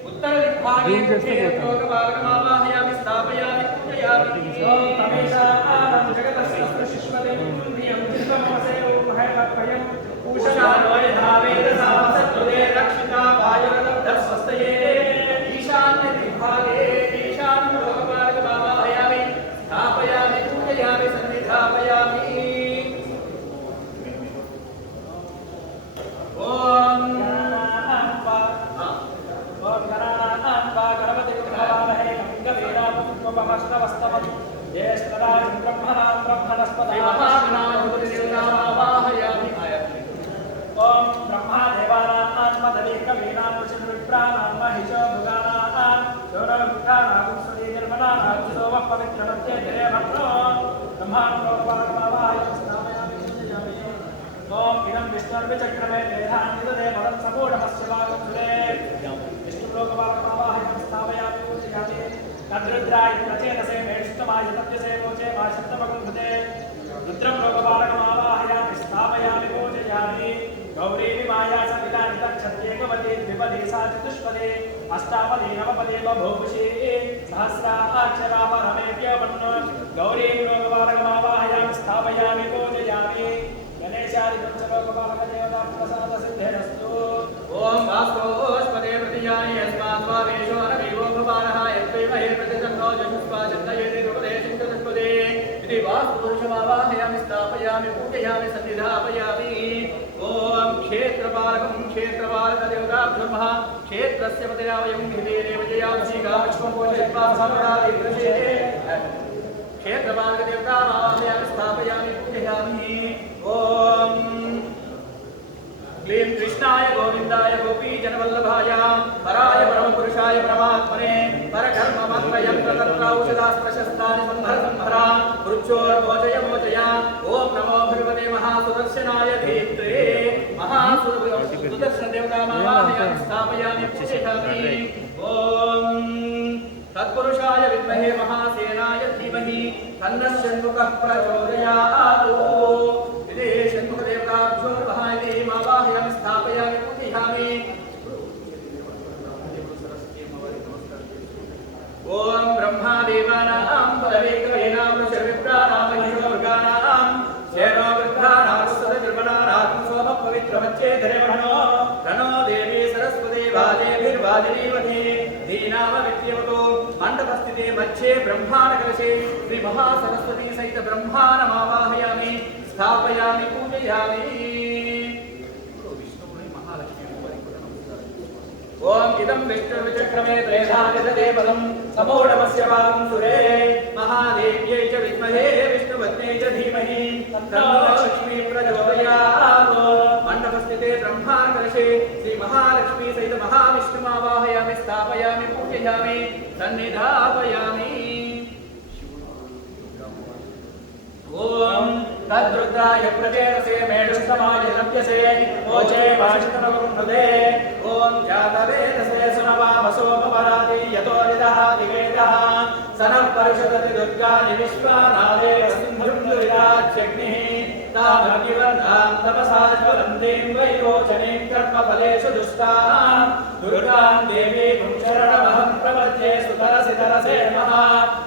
उत्तरदिग्भागे लोकपालकमावाहयामि स्थापयामि पूजयामि ॐ तमेषां जगतस्सृष्टिष्मते प्रियं चित्तमसे ॐ भयम् उषारोय धावेदसामसत्कृते रक्षिता वायुरदब्धस्वस्तये ईशान्यदिग्भागे ईशान्य लोकपालकमावाहयामि स्थापयामि पूजयामि सन्निधापयामि ॐ गणपतिर्भवामहे गङ्गवीरामुपमस्तवस्तमं ज्येष्ठराजं ब्रह्मणां ब्रह्मणस्पतिं महागणाधिपतिर्नामावाहयामि ॐ ब्रह्मादेवानां मदलीकवीनां ऋषिर्विप्राणां महिषो भुगानां शोरवृक्षाणां सुरीनिर्मलानां सोमः पवित्रमत्ये देवत्रो ब्रह्माण्डो लोकपालकमावाहयामि स्थापयामि पूजयामि ॐ इदं विष्णुर्विचक्रमे देहान्विदते मदं समूढमस्य वागुत्रे विष्णुलोकपालकमावाहयामि स्थापयामि पूजयामि तद्रुद्राय प्रचेतसे मेष्टमाय तद्यसे मोचे मा शब्दमकृते रुद्रं लोकपालकमावाहयामि स्थापयामि पूजयामि गौरी माया सवितानि तक्षत्येकवती द्विपदी सा चतुष्पदी अष्टापदी नवपदी बभूषी सहस्राक्षरा परमेभ्यवन्नो गौरीं लोकपालकमावाहयामि स्थापयामि पूजयामि गणेशादिकं च लोकपालकदेवतां प्रसादसिद्धिरस्तु ॐ वास्तोस्पदे प्रतिजानि यस्मात् वा वेशो अनवीवो भवानः यद्वैमहे प्रतिजन्नो जषुष्पाचन्दयेति रूपदेशं चतुष्पदे इति वास्तुपुरुषमावाहयामि स्थापयामि पूजयामि सन्निधापयामि ॐ क्षेत्रपालकं क्षेत्रपालकदेवताभ्यो नमः क्षेत्रस्य पतिरावयं हृदयेनेव जयामि गामक्ष्मपोषयित्वा सम्पदादिदृशे क्षेत्रपालकदेवतामावाहयामि स्थापयामि पूजयामि ॐ क्लीं कृष्णाय गोविन्दाय गोपीजनवल्लभाय पराय परमपुरुषाय परमात्मने परकर्ममन्त्रयन्त्रतन्त्रौषधास्त्रशस्त्राणि संहरा मृत्योर्मोचय मोचय ॐ नमो भगवते महासुदर्शनाय धीत्रे महासुदर्शनदेवतामावाहयामि स्थापयामि पूजयामि ॐ तत्पुरुषाय विद्महे महासेनाय धीमहि तन्नः षण्मुखः प्रचोदयात् इति षण्मुखदेवताभ्यो नमः इति मावाहयामि स्थापयामि पूजयामि ॐ ब्रह्मादेवानां पदवेकवेनां ऋषिर्विप्राणां महिषोमृगाणां शेनो वृद्धानां सुतनिर्मलानां सोमः पवित्रमच्चे धरेवणो तनो देवी सरस्वती वाजेभिर्वाजिनीवती दीनामविद्यवतो मण्डपस्थिते मध्ये ब्रह्माण्डकलशे श्रीमहासरस्वती सहित ब्रह्माण्डमावाहयामि स्थापयामि पूजयामि ॐ इदं विष्णुर्विचक्रमे त्रेधाजते पदं समूढमस्य वागं सुरे महादेव्यै च विद्महे विष्णुपत्न्यै च धीमहि तन्नो लक्ष्मी प्रचोदयात् मण्डपस्थिते ब्रह्माण्डकलशे श्रीमहालक्ष्मी सहित महाविष्णुमावाहयामि स्थापयामि पूजयामि सन्निधापयामि ॐ तद्रुद्राय प्रचेतसे मेढुस्तमाय नप्यसे मोचे भाषितमगुण्डुदे ॐ जातवेदसे सुनवामसोपपराति यतो निदः दिवेदः सनः परिषदति दुर्गानि विश्वानादेव सिन्धुर्युरिराज्यग्निः तामग्निवर्धां तपसा ज्वलन्तीं वैरोचनीं कर्मफलेषु दुष्टां दुर्गां देवीं शरणमहं प्रपद्ये सुतरसि तरसे नमः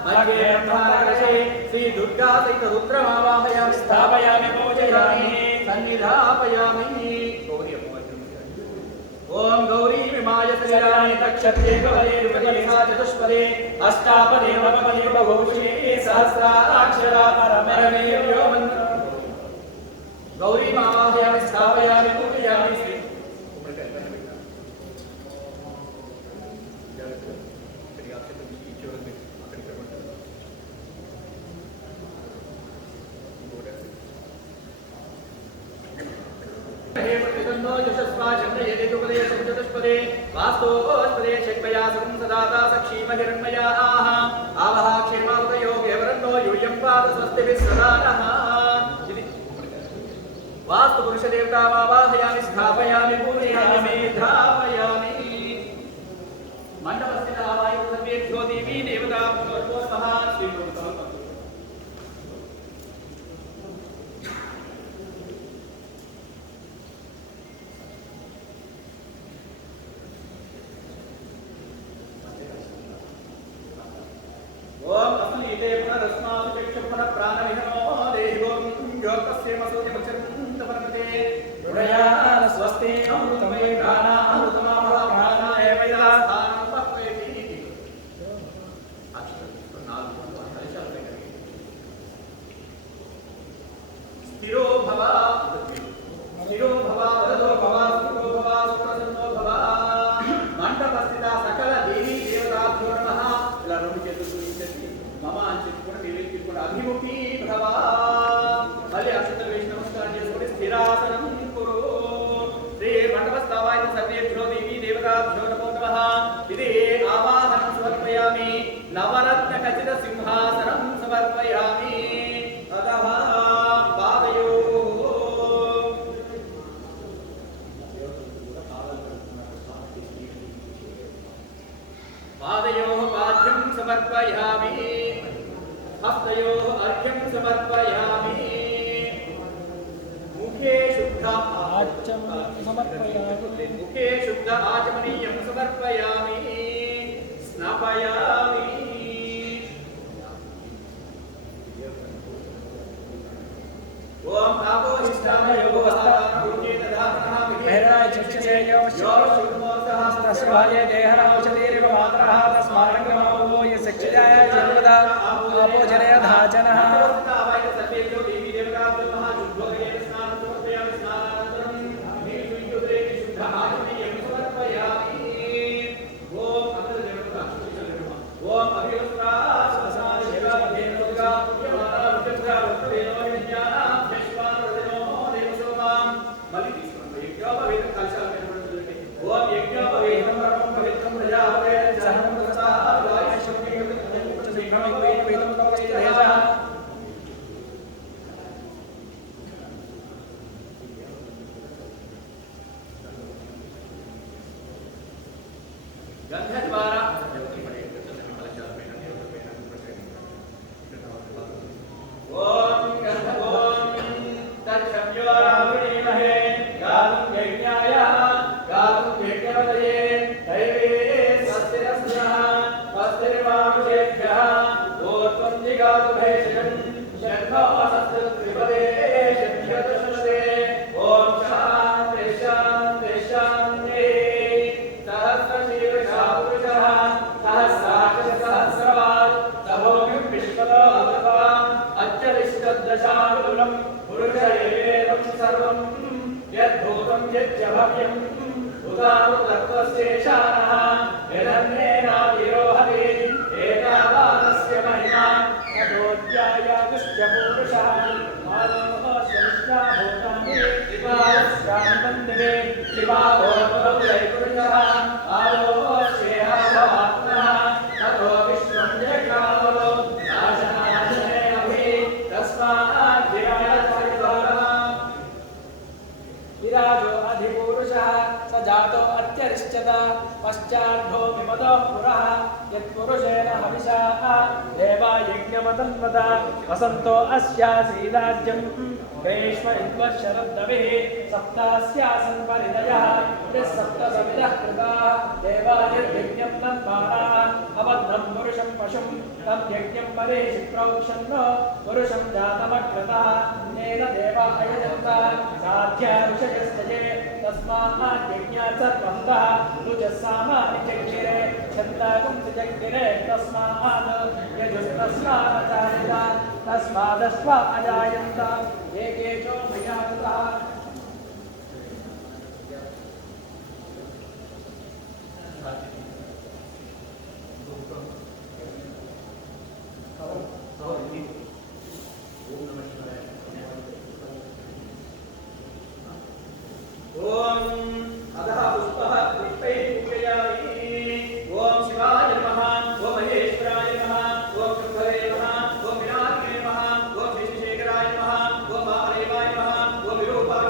मगे ब्रह्मकलशे श्रीदुर्गा सहित रुद्रमावाहयामि स्थापयामि पूजयामि सन्निधापयामि ॐ गौरी विमाय शरीराणि तक्षत्येकवदे रूपदे सा चतुष्पदे अष्टापदे नवपदे बहुषी सहस्राक्षरा परमेभ्यो गौरी मावाहयामि स्थापयामि पूजयामि चतुष्पदे वास्तोस्पदे षट्पया सुखं सदाता सक्षी महिरण्मया आवह क्षेमावतयो व्यवरन्नो यूयं पाद स्वस्तिभिः सदा नः वास्तुपुरुषदेवतामावाहयामि स्थापयामि पूजयामि धापयामि मण्डपस्थिता वायुः सर्वेभ्यो देवी देवताभ्यो नमः विष्णुपुनः प्राणविहनो देवों योगस्य मसूर्य मुचरन्त वर्तते हृदयान स्वस्ति अमृतमे प्राणा अमृतमा प्राणा एवैदा स्थानं पक्वेति स्थिरो भव वरदो भव सुखो भव सुप्रसन्नो भव मंडपस्थिता सकल देवी देवताभ्यो नमः ఇలా రెండు చేతులు చూపించేసి మమ అని చెప్పుకుంటే దేవికి చెప్పుకుంటే అభిముఖి భవ మళ్ళీ అక్షతలు వేసి నమస్కారం చేసుకొని స్థిరాసనం కురు శ్రీ మండపస్థావాయ సర్వేభ్యో దేవీ దేవతాభ్యో నమో నమః ఇది ఆవాహనం సమర్పయామి నవరత్న ఖచ్చిత సింహాసనం సమర్పయామి అతః పాదయో पादयोः पाद्यं समर्पयामि हस्तयोः अर्घ्यं समर्पयामि मुखे शुद्ध आचमनीयं समर्पयामि स्नापयामि ओम आपोहिष्ठामय मेहराय चक्षुषे यो तस्माय देहर औषधीरिव मात्रः तस्मारङ्गमो ये चक्षुजाय जन्मदा आपो जनय धाचनः ओम अभिवस्त्रा गंधद्वारा ओम गंध ओम तत्सव्योरावृणीमहे गातुं यज्ञाय गातुं यज्ञपतये दैवे स्वस्तिरस्मः स्वस्तिर्वामुषेभ्यः ऊर्ध्वं जिगातु भेषजं शर्धो सस्त्रिपदे शभ्यदशते ओम शान्ति शान्ति शान्ति सहस्रशीर्षा पुरुषः सहस्राक्ष सहस्रवात् सभोगिं विश्वतो भगवान् अच्चरिष्टदशानुलं पुरुषयेवेदं सर्वं यद्भूतं यच्च भव्यम् उदानुतत्त्वस्येषानः यदन्नेनातिरोहति एतावानस्य महिमा ततोऽध्यायागुश्च पूरुषः मानवस्य विश्वाभूतानि त्रिपादस्यान्वन्दिवे त्रिपादोपदौ वैपुरुषः आलोक्येह भवात्मनः ततो विश्वं जगावो नाशनाशने अभि तस्माद्धिरायत्सरितोरः विराजो अधिपुरुषः स जातो अत्यरिष्यत पश्चाद्भो विमदो पुरः यत्पुरुषेण हविषा देवा यज्ञमतन्वत वसन्तो अस्यासीदाज्यं ग्रीष्म इन्द्वशरद्दविः सप्तास्यासन् परिदयः सप्तसविदः कृताः देवायज्ञं तन्मानाः अबद्धं पुरुषं पशुं तं यज्ञं परेषि प्रोक्षन् पुरुषं जातमग्रतः तेन देवा अयजन्त साध्या ऋषयस्तये तस्मात् यज्ञात् सर्वन्तः रुजस्सामानि चक्षिरे छन्दागं जग्गिरे तस्मात् यजुस्तस्मादचारित तस्मादश्व अजायन्त एकेशो मया कृतः ओम अधः पुष्पः पुष्पैः पूजयामि ओम शिवाय नमः ओम महेश्वराय नमः ओम शंभवे नमः ओम विनायकाय नमः ओम विश्वेश्वराय नमः ओम महादेवाय नमः ओम विरूपाय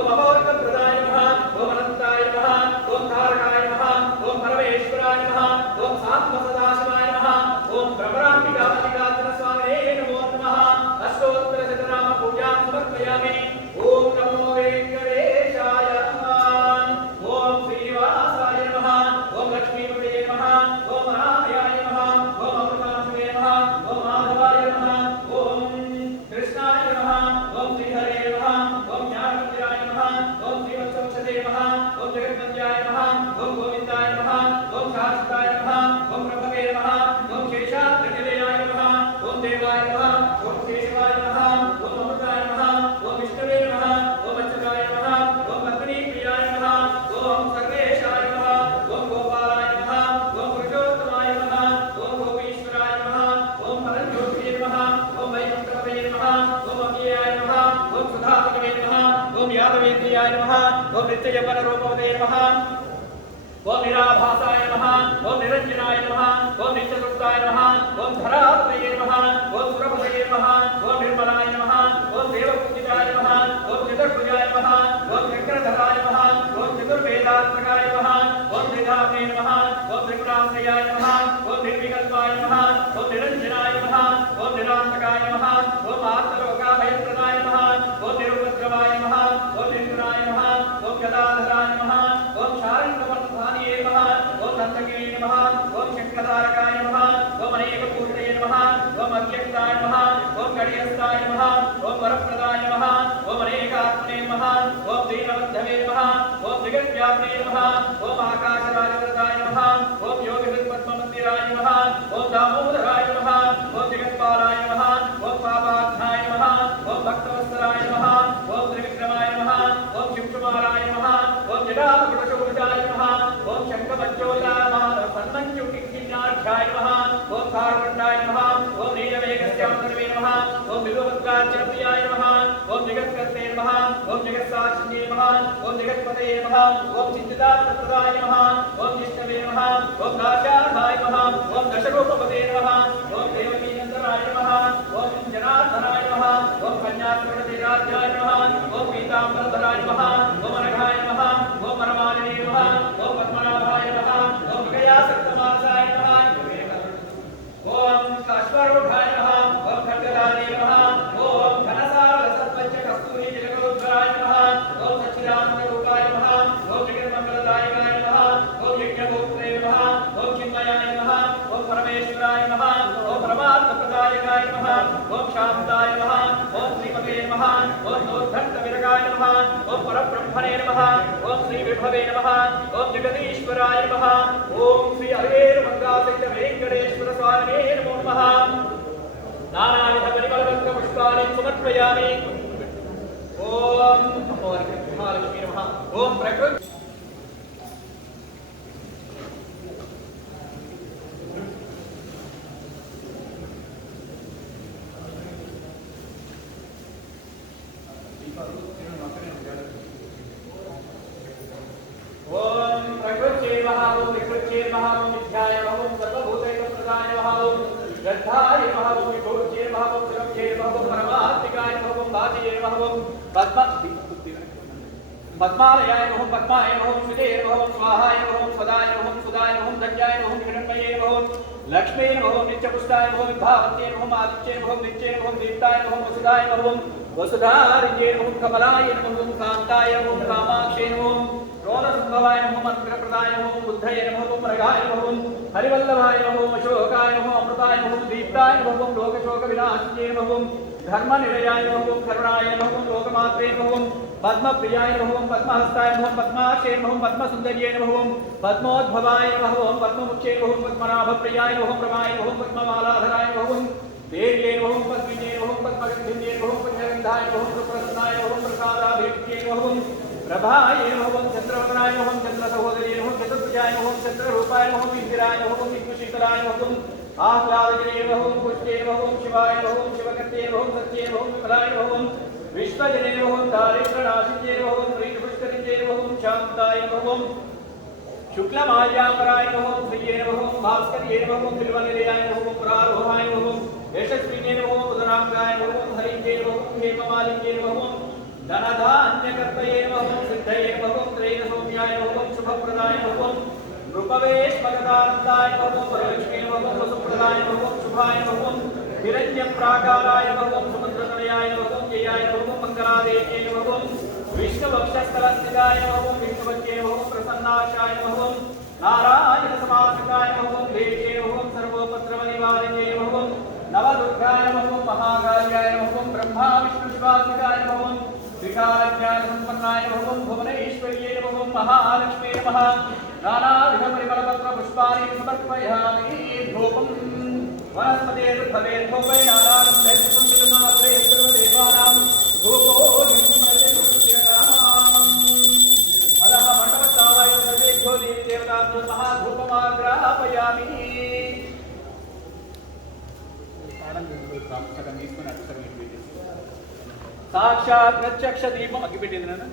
ओम अमोघप्रदाय नमः ओम अनंताय नमः ओम तारकाय नमः ओम परमेश्वराय नमः ओम सात्मसदाशिवाय नमः ओम भ्रमराम्बिका मल्लिकार्जुन स्वामिने नमो नमः अष्टोत्तर शतनाम पूजां समर्पयामि ओम नमो वेंकटेशाय नमः ओम श्रीनिवासाय नमः ओम लक्ष्मीपतये नमः ओम रामाय नमः ओम अमृतांशवे नमः ओम माधवाय नमः ओम कृष्णाय नमः ओम श्रीहरे नमः ओम ज्ञानमंदिराय नमः ओम श्रीवत्सवक्षते नमः ओम जगन्मंजाय नमः ओम गोविंदाय नमः ओम शाश्वताय नमः ओम प्रभवे नमः ओम शेषाद्रिनिलयाय नमः ओम देवाय नमः ओम केशवाय नमः ओम अमृताय नमः ओम विष्णवे नमः ओम अच्युताय नमः ओम पत्नीप्रियाय नमः ओम सर्वेशाय नमः ओम गोपालाय नमः ओम पुरुषोत्तमाय नमः ओम गोपीश्वराय नमः ओम परमज्योतिये नमः ओम वैकुंठपतये नमः ओम अव्ययाय नमः ओम सुधामये नमः ओम यादवेन्द्रियाय नमः ओम नित्ययवनरूपवते नमः ओम निराभासाय नमः ओम निरंजनाय नमः ओम नित्यसुप्ताय नमः ओम धरापतये नमः ओम सुरपतये नमः ओम निर्मलाय नमः ओम देवपूजिताय नमः ओम चतुर्भुजाय नमः ओम चक्रधराय नमः ओम चतुर्वेदात्मकाय नमः ओम निधामे नमः ओम त्रिगुणाश्रयाय नमः ओम निर्विकल्पाय नमः ओम निरंजनाय नमः ओम निरान्तकाय नमः ओम आत्मलोकाभयप्रदाय नमः ओम निरुपद्रवाय नमः ओम निर्गुणाय नमः ओम गदाधराय नमः ओम शारङ्गवर्धानिये नमः ओम नन्दकिने नमः ओम शङ्खधारकाय नमः ओम अनेकपूर्णये नमः ओम अव्यक्ताय नमः ओम गणीयस्थाय नमः ओम वरप्रदाय नमः ओम अनेकात्मने नमः ओम दीनबन्धवे नमः ओम जगद्व्यापिने नमः ओम आकाशराजवृताय नमः ओम योगपद्ममन्दिराय नमः ओम दामोदराय नमः ओम जगत्पालाय नमः ओम पापाघ्नाय नमः ओम भक्तवत्सलाय नमः ओम त्रिविक्रमाय नमः ओम शिवकुमाराय नमः ओम जटाकुटशोभिताय नमः ओम शङ्खपञ्चोल्लामानसन्मञ्जुकिञ्चिन्नाढ्याय नमः ओम कार्बण्डाय नमः ओम नीलमेघस्यान्तर्वे नमः ओम विदुभद्रार्चनप्रियाय नमः ओम जगत्कर्ते नमः ओम जगत्साक्षिणे नमः ओम जगत्पतये नमः ओम चिन्तितार्थप्रदाय नमः ओम जिष्णवे नमः ओम दाशार्हाय नमः ओम दशरूपपते नमः ओम देवकीनन्दनाय नमः ओम जनार्दनाय नमः ओम कन्याकुमारीराज्याय नमः ओम पीताम्बरधराय नमः ओम अनघाय नमः ओम परमानने नमः ओम पद्मनाभाय नमः ओम गयासक्तमानसाय नमः ओम काश्वारूढाय नमः ओम खड्गधारी नमः ओम घनसारसत्पञ्चकस्तूरी जगदोद्धराय नमः ओम सच्चिदानन्दरूपाय नमः ओम जगन्मङ्गलदायकाय नमः ओम यज्ञगोत्रे नमः ओम चिन्मयाय नमः ओम परमेश्वराय नमः ओम परमात्मप्रदायकाय नमः ओम शान्ताय नमः ओम श्रीमते नमः ओम नोद्धन्तविरगाय नमः ओम परब्रह्मणे नमः ओम श्रीविभवे नमः ओम जगदीश्वराय नमः ओम श्री हरेर्मङ्गासहित वेङ्कटेश्वर स्वामिने नमो नमः नानाविधपरिमलपत्रपुष्पाणि समर्पयामि ओम महालक्ष्मी नमः ओम प्रकृति ओम प्रकृत्ये नमः ओम विकृत्ये नमः ओम विद्याय नमः ओम सर्वभूतैकप्रदाय नमः ओम गद्धाय नमः ओम विभूत्ये नमः ओम सुरभ्ये नमः ओम परमात्मिकाय नमः ओम भाजये नमः ओम पद्मालयाय नमः पद्माय नमः ओम सुजये नमः ओम स्वाहाय नमः ओम सदाय नमः ओम सुदाय नमः ओम धन्याय नमः ओम हिरण्मये नमः ओम लक्ष्मी नमः ओम नित्यपुष्टाय नमः ओम विभावन्ते नमः ओम आदित्ये नमः ओम नित्ये नमः ओम दीप्ताय नमः ओम वसुधाय नमः ओम वसुधारिण्ये नमः ओम कमलाय नमः ओम कान्ताय नमः ओम कामाक्षे नमः ओम रोणसंभवाय नमः मंत्रप्रदाय नमः ओम बुद्धये नमः ओम मृगाय नमः ओम हरिवल्लभाय नमः ओम अशोकाय नमः अमृताय नमः ओम दीप्ताय नमः ओम लोकशोकविनाशिन्ये नमः ओम धर्मनिलयाय नमः ओम करुणाय नमः ओम लोकमात्रे नमः ओम पद्मप्रियाय नमः ओम पद्महस्ताय नमः ओम पद्माक्षे नमः ओम पद्मसुन्दर्ये नमः ओम पद्मोद्भवाय नमः ओम पद्ममुख्ये नमः ओम पद्मनाभप्रियाय नमः ओम प्रमाय नमः ओम पद्ममालाधराय नमः ओम देव्ये नमः ओम पद्मिन्ये नमः ओम पद्मगन्धिन्ये नमः ओम पञ्चगन्धाय नमः ओम सुप्रसन्नाय नमः ओम प्रसादाभिक्ष्ये नमः ओम प्रभाय नमः ओम चन्द्रवदनाय नमः ओम चन्द्रसहोदर्ये नमः ओम चतुर्भुजाय नमः ओम चन्द्ररूपाय नमः ओम इन्दिराय नमः ओम विष्णुशीतलाय नमः ओम आह्लादजने नमः ओम पुष्टे नमः ओम शिवाय नमः ओम शिवकर्ते नमः ओम सत्ये नमः ओम विमलाय नमः ओम विश्वजने नमः ओम दारिद्र्यनाशिन्ये नमः ओम प्रीतिपुष्करिण्ये नमः ओम शान्ताय नमः ओम शुक्लमाल्याम्बराय नमः ओम श्रिये नमः ओम भास्कर्ये नमः ओम बिल्वनिलयाय नमः ओम प्रारोहाय नमः ओम यशस्विने नमः ओम उदराङ्गाय नमः ओम हरिये नमः ओम हेममालिन्ये नमः ओम धनधान्यकर्तये नमः सिद्धये नमः त्रैण सौम्याय नमः शुभप्रदाय नमः नृपवेशमगदानन्दाय नमः वरलक्ष्मी नमः वसुप्रदाय नमः शुभाय नमः हिरण्यप्राकाराय नमः समुद्रतनयाय नमः जयाय नमः मंगलादेव्यै नमः विष्णुवक्षस्थलस्थिताय नमः विष्णुवज्ञे नमः प्रसन्नाशाय नमः नारायणसमाश्रिताय नमः देव्यै नमः सर्वोपद्रवनिवारिण्यै नमः नवदुर्गाय नमः महाकाल्याय नमः ब्रह्मा विष्णुशिवात्मकाय नमः विकालज्ञानसम्पन्नाय नमः भुवनेश्वर्यै नमः महालक्ष्मी नमः नानाविधपरिमलपत्रपुष्पाणि समर्पयामि धूपं वनस्पतेर्भवेद्भूपै नानाविधैर्संवितमात्रैर्देवानां धूपो निर्मलते तुष्यताम् अधः मण्डपस्तावाय सर्वेभ्यो देवदेवताभ्यो महाधूपमाग्रापयामि साक्षात् प्रत्यक्ष दीपम अग्गिपेट्टिंది నాన్న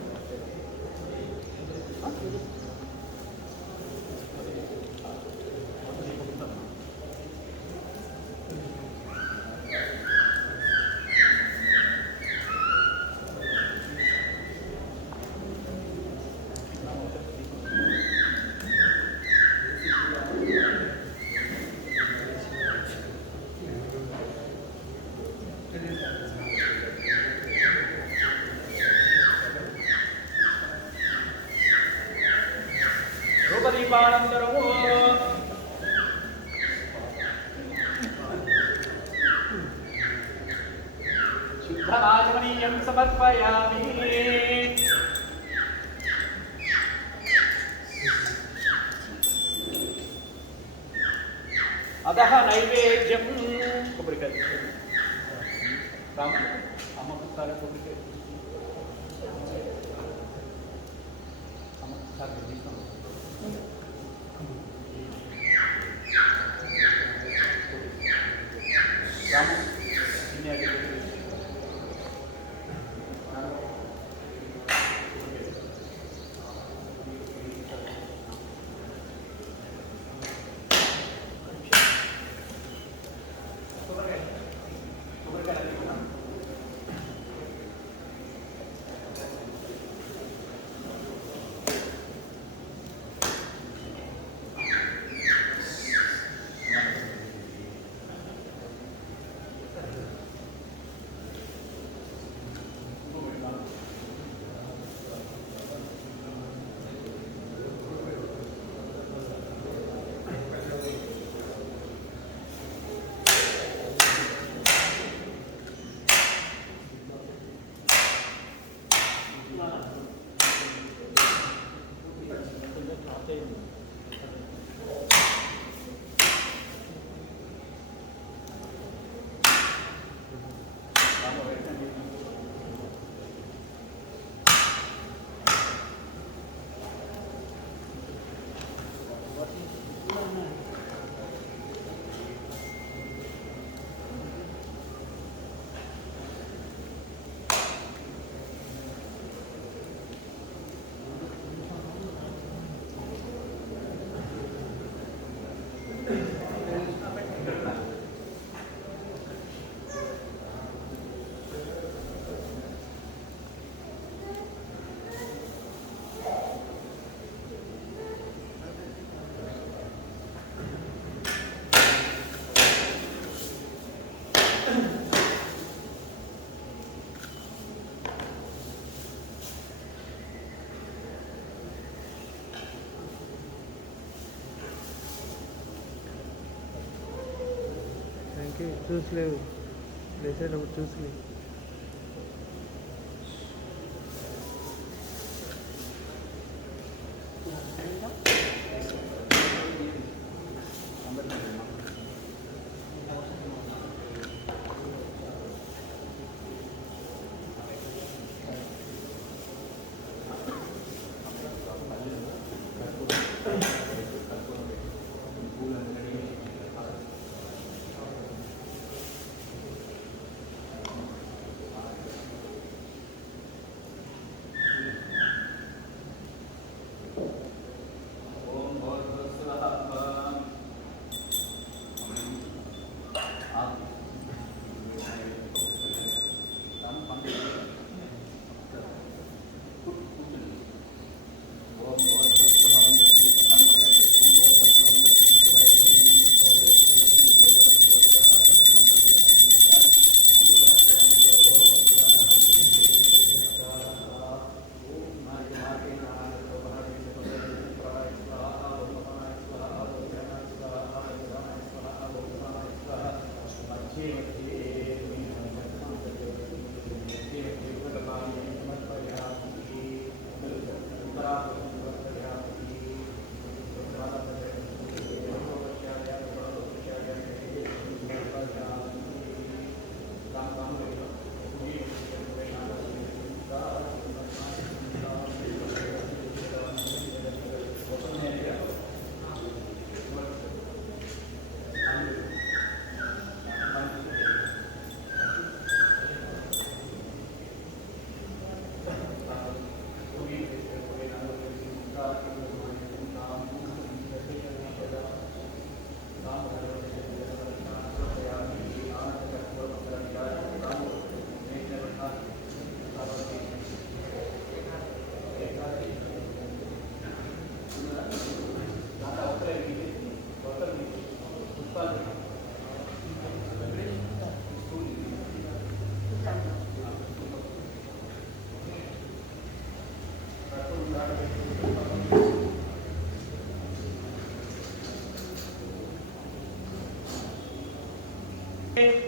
రూపదీపానంతరము శుద్ధనాచమనీయం సమర్పయామి అదః నైవేద్యం కొబ్బరికాయ రామ అమ్మకాయ కొబ్బరికాయ అమ్మకాయ తీసుకున్నాం రామ చూసలేవు లేచేటప్పుడు చూసలేవు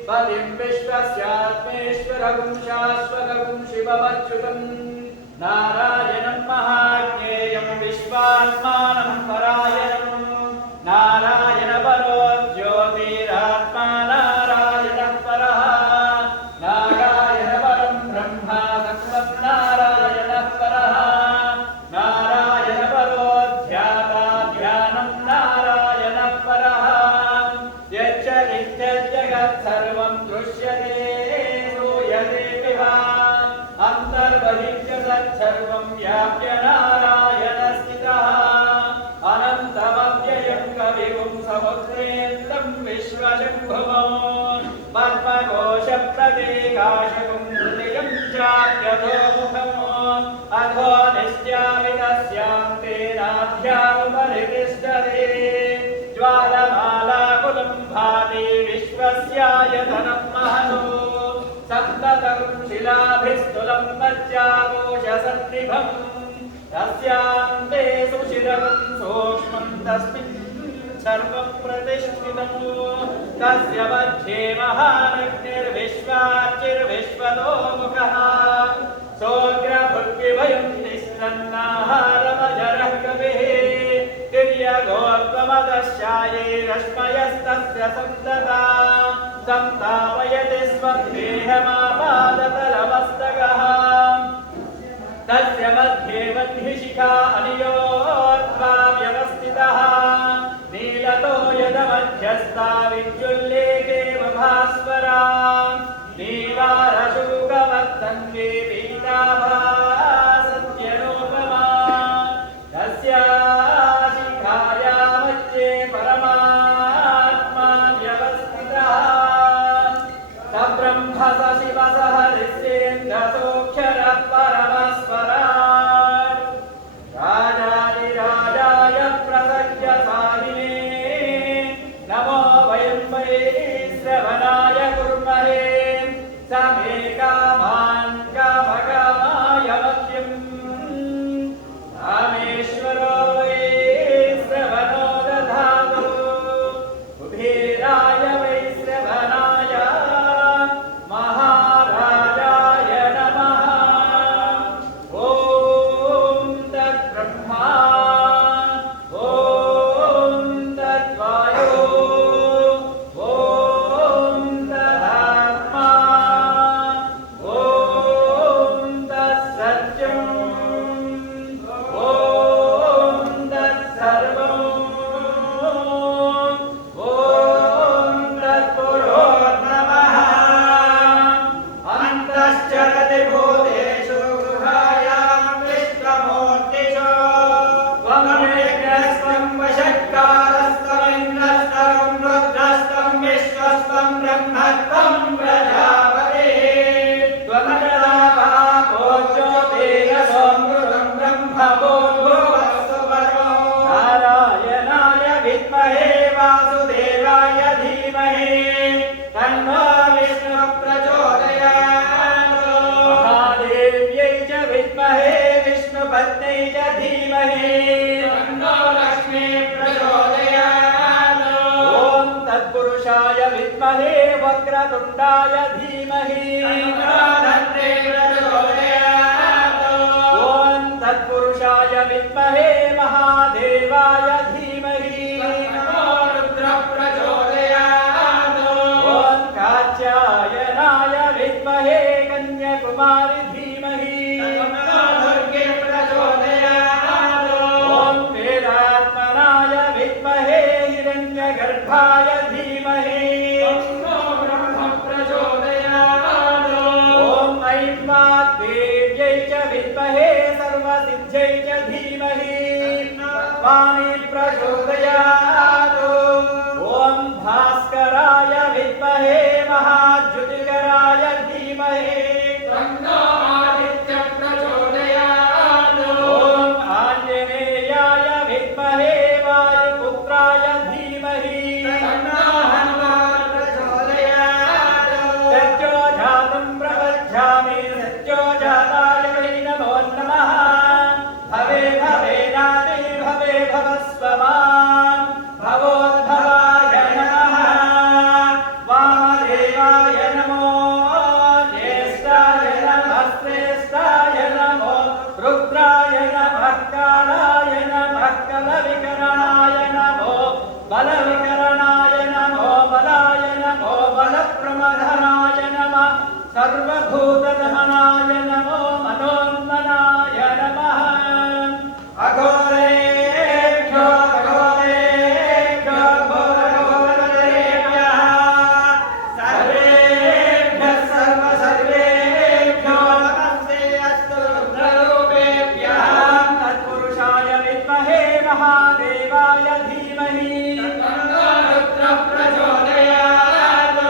पतिं विश्वस्यात्मेश्वरगुं शाश्वतगुं शिवमच्युतं नारायणं महाज्ञेयं विश्वात्मानं परायणं नारायणपरो ज्योतिरात्मा नारायणः परः नारायणपरं ब्रह्मा सत्त्वं नारायणः परः नारायणपरो ध्याता ध्यानं नारायणः परः यच्च नित्यजगत् सर्वं दृश्यते श्रूयते विवा अन्तर्बहिश्च तत्सर्वं व्याप्य नारायणस्थितः अनन्तमव्ययं कविगुं समुद्रेन्द्रं विश्वशम्भुवं पद्मकोशप्रतीकाशकुं हृदयं चाप्यधोमुखम् अधो निश्चामितस्यान्ते नाभ्यामुपरितिष्ठते ज्वालमालाकुलं भाति विश्वस्यायतनं महतो सप्ततं शिलाभिस्तुलं मज्जाकोशसन्निभम् तस्यान्ते सुशिरवं सूक्ष्मं तस्मिन् सर्वं प्रतिष्ठितं तस्य मध्ये महारग्निर्विश्वाचिर्विश्वतोमुखः सोऽग्रभृद्विभयं तिष्ठन्नाहारमजरः कविः तिर्यगोत्वमदशाये रश्मयस्तस्य सन्तता संतापयति स्वं देहमापादतलमस्तकः तस्य मध्ये वह्निशिखा अनियोर्ध्वा व्यवस्थितः नीलतो यदमध्यस्था विद्युल्लेखेव भास्वरा नीलारशूकवत्तन्वे पीताभा सत्यनोपमा तस्या शिखाया मध्ये परमात्मा व्यवस्थितः तब्रह्म स शिवसः ऋष्येन्द्रसोऽक्षरः परमस्वराट् राजाधिराजाय प्रसह्य साहिने नमो वयं वै श्रवणाय कुर्महे स मे कामान् कामकामाय मह्यम् रामेश्वरो वै श्रवणो दधातु कुबेराय वै श्रवणाय महाराजाय नमः ॐ तद्ब्रह्मा ॐ तद्वायो ॐ तदात्मा ॐ तत्सत्यम् ॐ तत्सर्वम् ॐ तत्पुरो नमः अन्तश्चरति भूतेषु गृहायां विश्वमूर्तिषु त्वमेकस्त्वं वशत्कारस्त्वमिन्द्रस्त्वं रुद्रस्त्वं विश्वस्त्वं ब्रह्मत्वं प्रजापतिः त्वमजलाभापो ज्योतिरसोऽमृतं ब्रह्मभूर्भुवस्सु वरो नारायणाय विद्महे वासुदेवाय धीमहि तन्नो विष्णुः प्रचोदयात् महादेव्यै च विद्महे विष्णुपत्न्यै च धीमहि तन्नो लक्ष्मीः प्रचोदयात् ॐ तत्पुरुषाय विद्महे वक्रतुण्डाय धीमहि तन्नो धन्त्री प्रचोदयात् ॐ तत्पुरुषाय विद्महे महादेवाय धीमहि तन्नो रुद्रः प्रचोदयात् ॐ कात्यायनाय विद्महे कन्याकुमारी धीमहि तन्नो दुर्गे प्रचोदयात् ॐ वेदात्मनाय विद्महे हिरण्यगर्भाय धीमहि तन्नो ब्रह्म प्रचोदयात् ॐ ऐं वाग्देव्यै च विद्महे सर्वसिद्ध्यै च धीमहि वाणी प्रचोदयात् ॐ भास्कराय विद्महे महाज्योतिकराय धीमहि तन्नो आदित्यः प्रचोदयात् ॐ आञ्जनेयाय विद्महे वायुपुत्राय धीमहि तन्नो हनुमान् प्रचोदयात् सत्योजातं प्रपद्यामि सत्योजाताय वै नमो नमः भवे भवेनादि भवे भवस्वमान् भवोद्भवाय नमः वामदेव बलविकरणाय नमो बलाय नमो बलप्रमधनाय नमः सर्वभूतदमनाय नमो मनोन्मनाय नमः अघोरेभ्यो घोरघोरेभ्यः सर्वेभ्यः सर्वेभ्यो नमस्ते अस्तु रुद्ररूपेभ्यः तत्पुरुषाय विद्महे महादेवाय धीमहि तन्नो रुद्रः प्रचोदयात्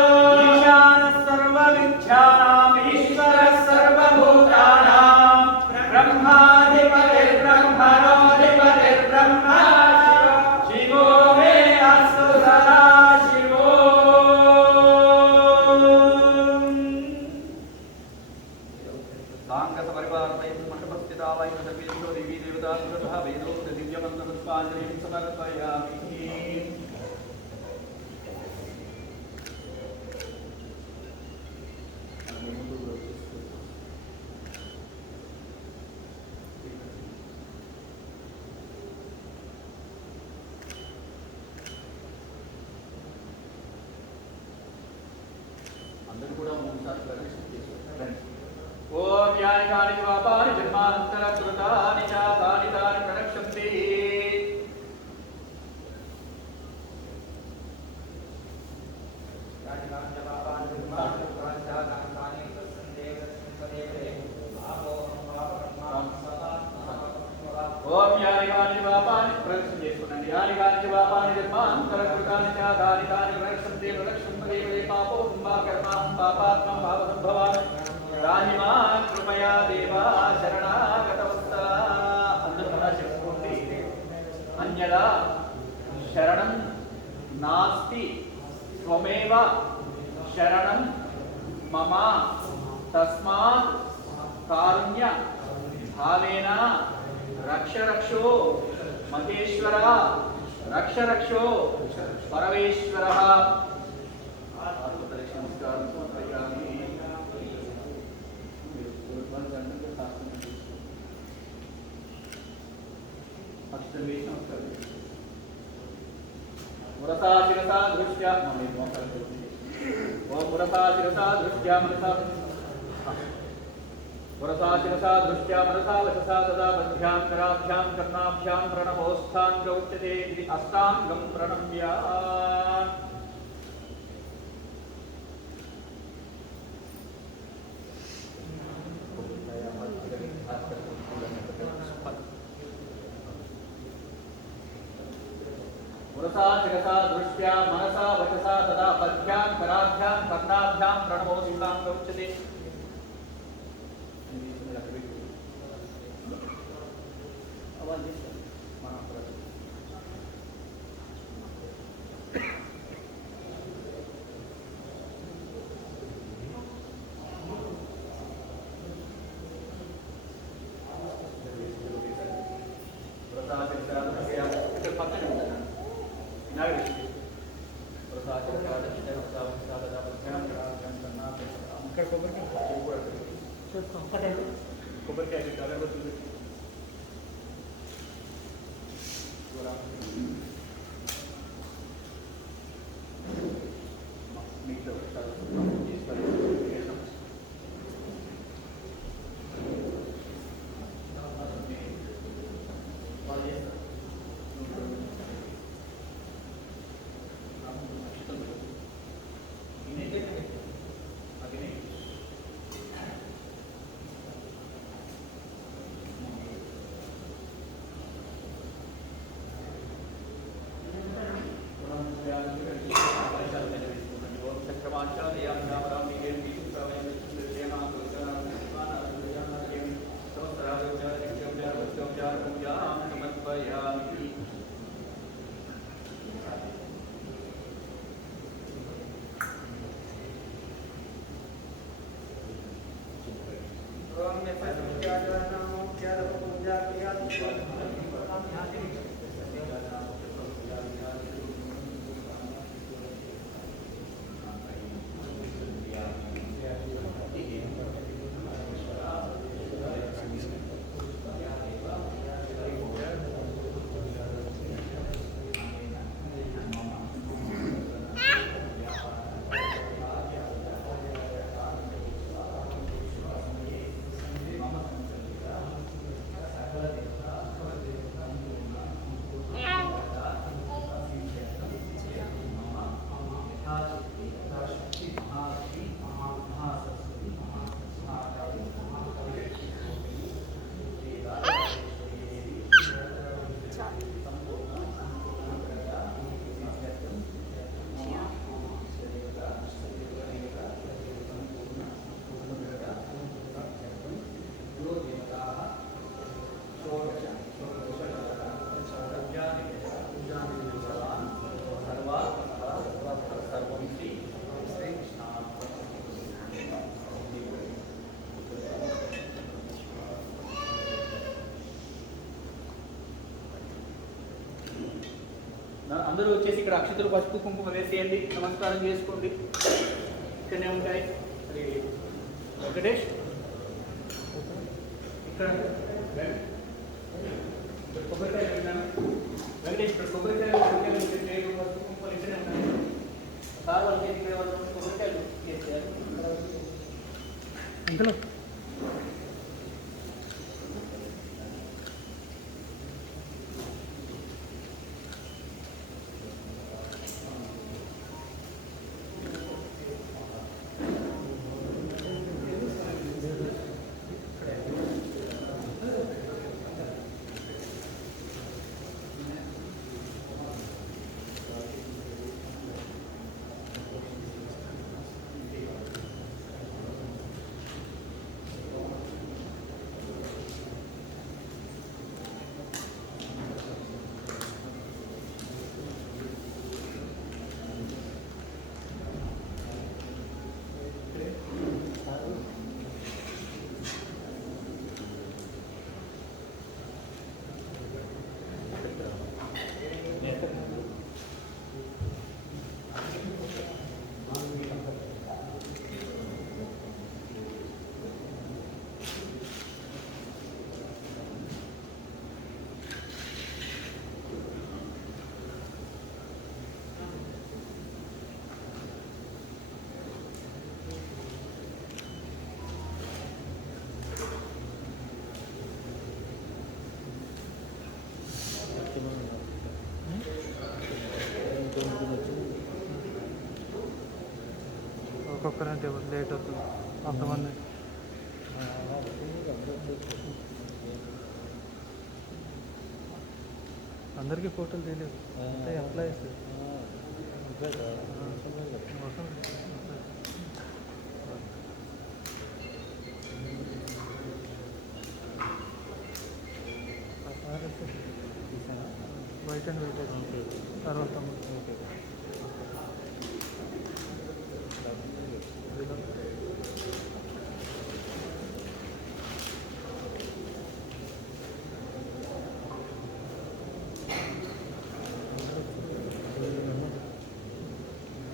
ईशानः सर्वविद्यानाम् ईश्वरः सर्वभूतानां ब्रह्माधिपतिर्ब्रह्मणोऽधिपतिर्ब्रह्मा शिवो मे अस्तु सदा शिवो साङ्गसपरिवारतैः मण्डपस्थितावैः सर्वेभ्यो देवी देवताभ्यः वेदोक्त दिव्यमन्त्रपुष्पाञ्जलिं समर्पयामि అందరూ కూడా మూడుసార్లు ఓం యాని కాని పాపాని జన్మాంతర కృతాని చ తాని తాని ప్రణక్షంతి ఓం యాని కాని పాపాని ప్రదక్షిణ చేసుకునండి యాని కాని పాపాని జన్మాంతర కృతాని చ తాని తాని ప్రణక్షంతి ప్రదక్షిణే పాపో కర్మం పాపాత్మం భావసంభవాన్ రాహిమా కృపయా దేవా శరణాగతవస్తా అందరూ కూడా చెప్పుకోండి అన్యదా శరణం నాస్తి త్వమేవ శరణం మమ తస్మాత్ కారుణ్య భావేన రక్ష రక్షో మహేశ్వర రక్ష రక్షో పరమేశ్వర నమస్కారం సమర్పయామి मुरसा शिरसा दृष्ट्या ओम मुरसा शिरसा दृष्ट्या मनसा मुरसा शिरसा दृष्ट्या मनसा वचसा तदा बद्भ्यां कराभ्यां कर्णाभ्यां प्रणमोस्थांग उच्यते इति अष्टांगं प्रणम्य मुरसा शिरसा दृष्ट्या मनसा वचसा तदा पद्भ्यां कराभ्यां कर्णाभ्यां प्रणमोस्थांग उच्यते అందరూ వచ్చేసి ఇక్కడ అక్షతలు పసుపు కుంకుమ వేసేయండి, నమస్కారం చేసుకోండి. ఇక్కడనే ఉంటాయి. మరి వెంకటేష్ ఇక్కడ కొబ్బరికాయలు పెట్టాను. వెంకటేష్ ఇక్కడ కొబ్బరికాయలు పసుపు కుంకుమలు ఇక్కడే ఉన్నాయి. సార్ వాళ్ళు ఇక్కడ వాళ్ళు కొబ్బరికాయలు చేస్తారు. ఇందులో ఒక్కొక్కరంటే లేట్ అవుతుంది అంతమంది. అందరికీ ఫోటోలు తెలియదు అంటే ఎంప్లాయీస్ వైట్ అండ్ వైట్ తర్వాత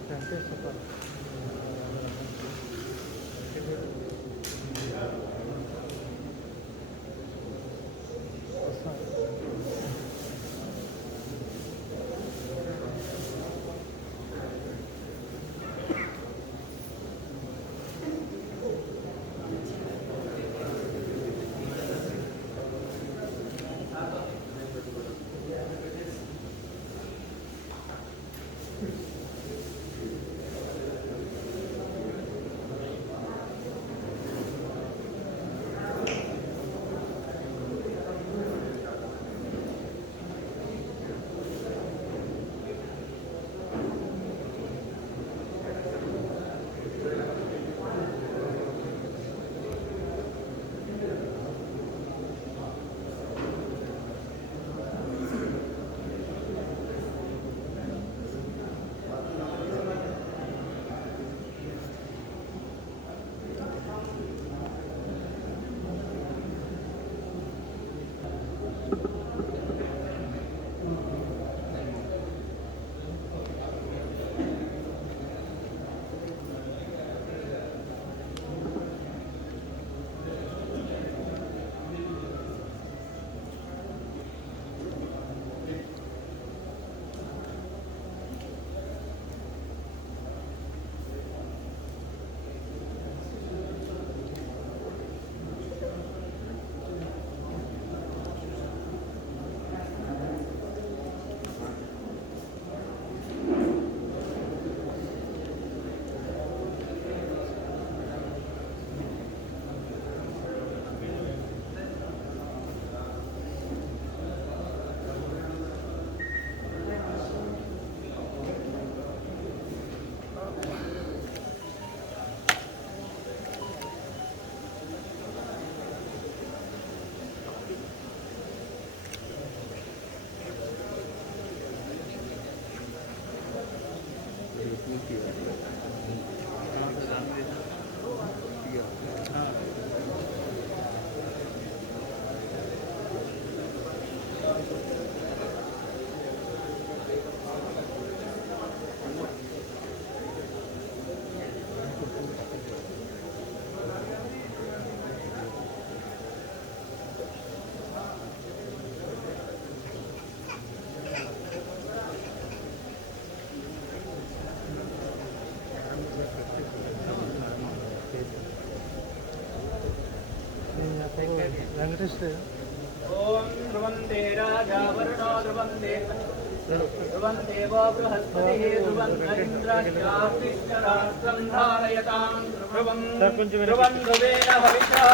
వెంకటేశ్వర ओम ध्रुवन्ते राजा वरुणो ध्रुवन् देवो बृहस्पतिः ध्रुवन् इन्द्रश्चास्तिश्चराष्ट्रं धारयतां ध्रुवन् ध्रुवेण हविषा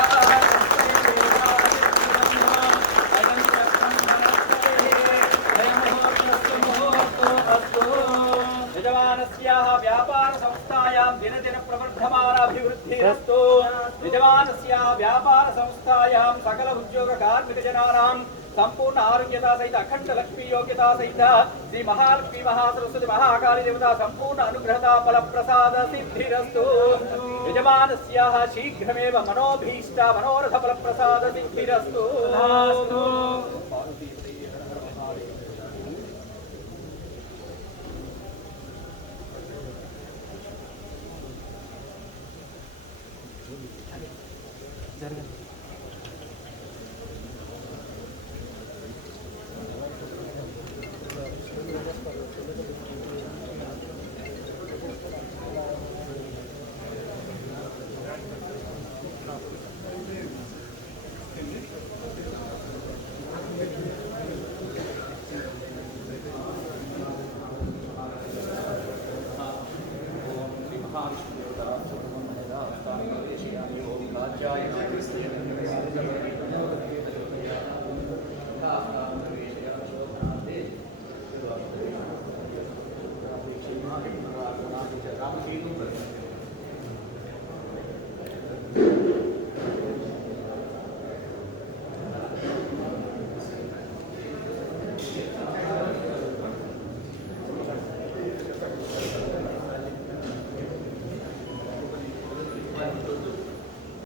यजमानस्याः व्यापार संस्थायां दिनदिन प्रवर्धमानाभिवृद्धिरस्तु यजमानस्याः व्यापार संस्थायां सकल उद्योग कार्मिक जनानां संपूर्ण आरोग्यता सहित अखंड लक्ष्मी योग्यता सहित श्री महालक्ष्मी महासरस्वती महाकाली देवता संपूर्ण अनुग्रहता फल प्रसाद सिद्धिरस्तु यजमानस्याः शीघ्रमेव मनोभीष्ट मनोरथ फल प्रसाद सिद्धिरस्तु